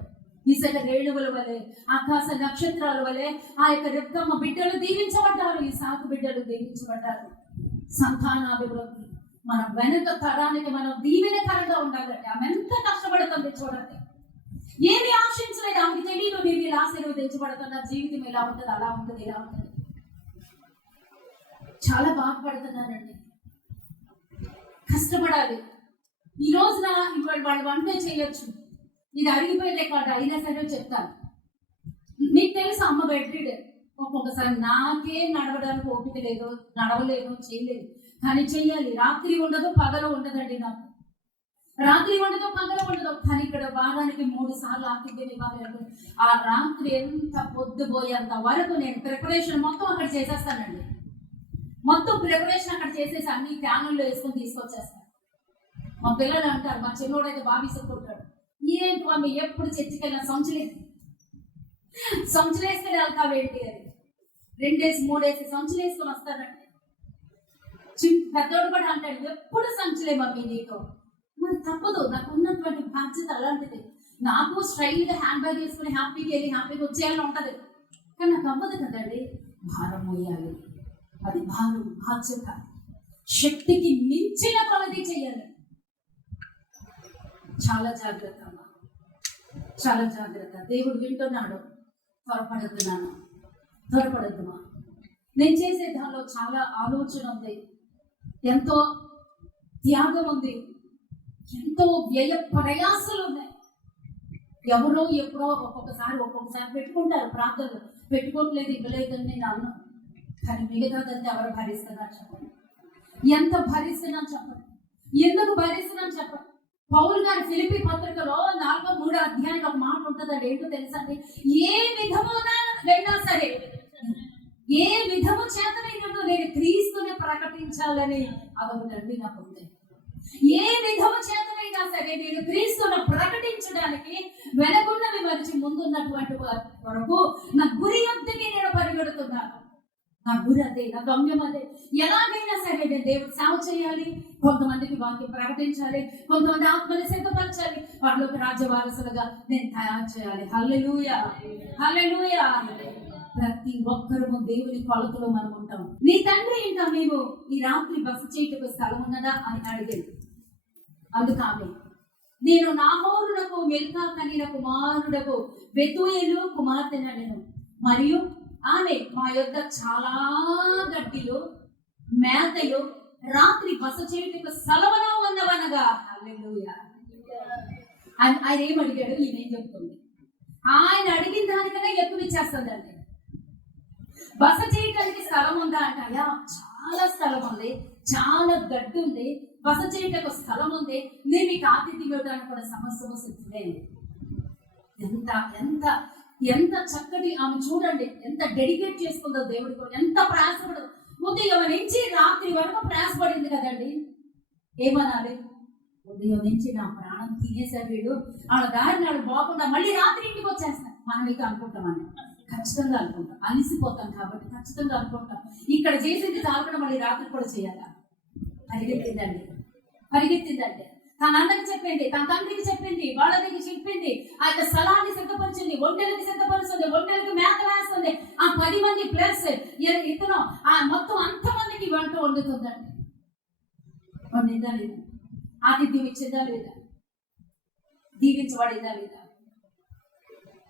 ఇసక రేణువుల వలె, ఆకాశ నక్షత్రాల వలె ఆ యొక్క రిబ్కమ్మ బిడ్డలు దీవించబడ్డారు, ఈ సాకు బిడ్డలు దీవించబడ్డారు. సంతానాభివృద్ధి మన వెనక తరానికి మనం దీవెనకరంగా ఉండాలంటే ఆమె ఎంత కష్టపడుతుంది చూడండి. ఏమి ఆశించలేదు, ఆమెకి తెలియదు నేను ఇలా ఆశీర్వదించబడుతున్నా, జీవితం ఇలా ఉంటుంది, అలా ఉంటుంది, ఇలా ఉంటుంది. చాలా బాధపడుతున్నానండి. కష్టపడాలి. ఈ రోజున వాళ్ళు వంట చేయొచ్చు, ఇది అరిగిపోయితే కాదు, అయినా సరే చెప్తాను. మీకు తెలుసు అమ్మ బెడ్రీడ్. ఒక్కొక్కసారి నాకే నడవడానికి ఓపిక లేదు, నడవలేదు, చేయలేదు. కానీ చెయ్యాలి. రాత్రి ఉండదు, పగలు ఉండదండి. నాకు రాత్రి ఉండదు, పగలు ఉండదు. కానీ ఇక్కడ వారానికి 3 సార్లు ఆతిథ్యం ఇవ్వాలి. ఆ రాత్రి ఎంత పొద్దుపోయేంత వరకు నేను ప్రిపరేషన్ మొత్తం అక్కడ చేసేస్తానండి. మొత్తం ప్రిపరేషన్ అక్కడ చేసేసి అన్ని క్యానుల్లో వేసుకొని తీసుకొచ్చేస్తాను. మా పిల్లలు అంటారు, మా చిన్నోడైతే బాగా విసుక్కుంటాడు, ఏంటి మమ్మీ ఎప్పుడు చర్చికి వెళ్ళినా సంచులేసుకొని వెళ్తావేంటి అని. 2-3 సంచులు వేసుకొని వస్తానండి. పెద్దోడు కూడా అంటాడు, ఎప్పుడు సంచులే మమ్మీ నీతో. మరి తప్పదు, నాకు ఉన్నటువంటి బాధ్యత అలాంటిది. నాకు స్టైల్గా హ్యాండ్ బ్యాగ్ వేసుకుని హ్యాపీగా వెళ్ళి హ్యాపీగా వచ్చేయాలని ఉంటుంది. కానీ నాకు అవ్వదు కదండి. భారం మోయాలి, అది భారం, బాధ్యత. శక్తికి మించిన కొలది చేయాలి. చాలా జాగ్రత్త అమ్మా, చాలా జాగ్రత్త. దేవుడు వింటున్నాడు. త్వరపడద్దుమా. నేను చేసే దానిలో చాలా ఆలోచన ఉంది, ఎంతో త్యాగం ఉంది, ఎంతో వ్యయ ప్రయాసాలు ఉన్నాయి. ఎవరో ఎప్పుడో ఒక్కొక్కసారి పెట్టుకుంటారు ప్రార్థనలు, పెట్టుకోవట్లేదు ఇవ్వలేదని నేను అన్నాను. కానీ మిగతాదంతా ఎవరు భరిస్తున్నారు చెప్పండి? ఎంత భరిస్తున్నాను చెప్పండి? ఎందుకు భరిస్తున్నాను చెప్పండి? పౌలు గారి ఫిలిప్పీ పత్రికలో 4:3 అధ్యాయంలో ఒక మాట ఉంటుంది. అది ఏంటో తెలుసా అండి? ఏ విధమునైనా సరే, ఏ విధము చేతనైనట్టు నేను క్రీస్తుని ప్రకటించాలని అదొకటండి నాకు ఉంది. ఏ విధము చేతనైనా సరే నేను క్రీస్తును ప్రకటించడానికి వెనకున్నవి మరిచి ముందున్నటువంటి వరకు నా గురి అంతకి నేను పరిగెడుతున్నాను. నా గురి అదే, నా గమ్యం అదే. ఎలాగైనా సరే నేను దేవుడు సేవ చేయాలి, కొంతమందికి వాక్యం ప్రకటించాలి, కొంతమంది ఆత్మని సిద్ధపరచాలి, వాళ్ళకి రాజ్య వారసులుగా నేను తయారు చేయాలి. హల్లెలూయా, హల్లెలూయా. ప్రతి ఒక్కరము దేవుని కొలతలో మనం ఉంటాం. నీ తండ్రి ఇంకా మేము ఈ రాత్రి బస చేయటకు స్థలం ఉన్నదా అని అడిగింది. అందుకామె, నేను నాహోరునకు మిల్కా కనిన కుమారుడకు బెతూయేలు కుమార్తెనను, మరియు ఆమె మా యొద్ద చాలా గడ్డిలు మేతలు రాత్రి బస చేయటకు స్థలములో ఉన్నవనగా. హల్లెలూయా. ఆయన ఏమడిగాడు? ఈయన ఏం చెప్తుంది? ఆయన అడిగిన దానికన్నా ఎక్కువ ఇచ్చేస్తుందండి. బస చేయటానికి స్థలం ఉందా అంటే, అయ్యా చాలా స్థలం ఉంది, చాలా గడ్డి ఉంది, బస చేయటకు స్థలం ఉంది, నేను మీకు ఆతిథ్యం ఇవ్వడానికి కూడా సమస్య సిద్ధమే. ఎంత ఎంత ఎంత చక్కటి ఆమె చూడండి, ఎంత డెడికేట్ చేసుకుందో దేవుడి కూడా, ఎంత ప్రయాసపడదు. ఉదయం నుంచి రాత్రి వరకు ప్రయాసపడింది కదండి. ఏమనాలి? ఉదయం నుంచి నా ప్రాణం తినేసాడు వీడు, వాళ్ళ దారిని వాళ్ళు బాగుండా మళ్ళీ రాత్రి ఇంటికి వచ్చేస్తాను. మనం ఇక అనుకుంటామని ఖచ్చితంగా అనుకుంటాం, అలిసిపోతాం కాబట్టి ఖచ్చితంగా అనుకుంటాం. ఇక్కడ చేసింది చాలకుండా మళ్ళీ రాత్రి కూడా చేయాలా? పరిగెత్తిందండి. తన అన్నకి చెప్పింది, తన తండ్రికి చెప్పింది, వాళ్ళ దగ్గర చెప్పింది, ఆ యొక్క స్థలాన్ని సిద్ధపరిచింది, ఒంటెలకి సిద్ధపరుస్తుంది, ఒంటెలకి మేత వేస్తుంది. ఆ 10 మంది ప్లస్ ఇతను ఆ మొత్తం అంతమందికి వంట వండుతుందండి. వండిందా లేదా? ఆతిథ్యం ఇచ్చిందా లేదా? దీవించబడిందా లేదా?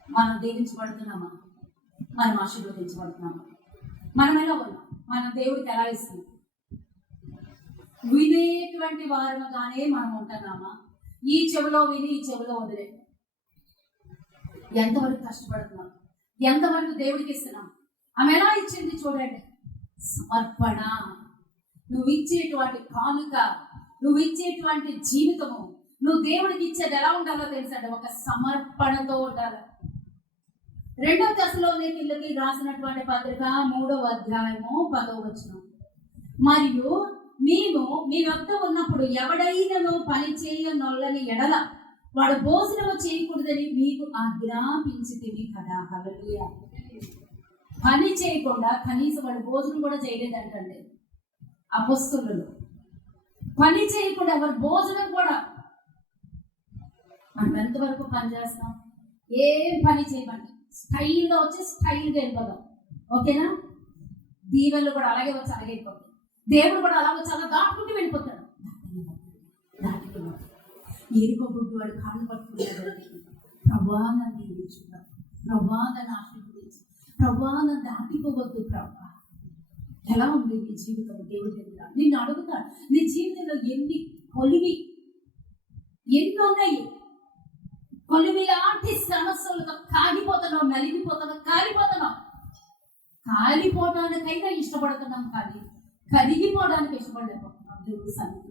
మనం దీవించబడుతున్నామా? మనం ఆశీర్వదించబడుతున్నామా? మనం ఎలా ఉన్నాం? మనం దేవుడికి ఎలా ఇస్తున్నాం? వినేటువంటి వారుగానే మనం ఉంటున్నామా? ఈ చెవిలో విని ఈ చెవిలో వదిలే. ఎంతవరకు కష్టపడుతున్నాం? ఎంతవరకు దేవుడికి ఇస్తున్నాం? ఆమె ఎలా ఇచ్చింది చూడండి. సమర్పణ. నువ్వు ఇచ్చేటువంటి కానుక, నువ్వు ఇచ్చేటువంటి జీవితము, నువ్వు దేవుడికి ఇచ్చేది ఎలా ఉండాలో తెలుసండి? ఒక సమర్పణతో ఉండాలి. 2వ తెస్సలోనికీయులకి రాసినటువంటి పత్రిక 3వ అధ్యాయము 10వ వచనం. మరియు మేము మీ వద్ద ఉన్నప్పుడు ఎవడైనను పని చేయనొల్లని ఎడల వాడు భోజనము చేయకూడదని మీకు ఆజ్ఞాపించితిమి కదా. హల్లెలూయా. పని చేయకుండా కనీసం వాడు భోజనం కూడా చేయలేదంటండి అపొస్తలులు. పని చేయకుండా వాడు భోజనం కూడా. మనం ఎంతవరకు పని చేస్తాం? ఏం పని చేయమండి, స్టైల్గా వచ్చి స్టైల్గా వెళ్ళిపోదాం. ఓకేనా? దీవెనలు కూడా అలాగే వచ్చి అలాగే వెళ్ళిపోతాం. దేవుడు కూడా అలా వచ్చి అలా దాటుకుంటూ వెళ్ళిపోతాడు. ఏరుకోబుడ్డు వాడు కాళ్ళు పట్టుకున్నాడు. ప్రభా నన్ను దీవించుకున్నాడు, ప్రభా నన్ను ఆశీర్వదించు, ప్రభా నన్ను దాటిపోవద్దు. ప్రభా ఎలా ఉంది నీ జీవితం? దేవుడి దగ్గర నిన్ను అడుగుతాడు. నీ జీవితంలో ఎన్ని ఉన్నాయి? కొలిమి లాంటి సమస్యలతో కాలిపోతున్నావు, నలిగిపోతున్నావు, కాలిపోవడానికైనా ఇష్టపడుతున్నాం, కానీ కరిగిపోవడానికి ఇష్టపడలేకపోతున్నాం. దేవుడి సన్నిధి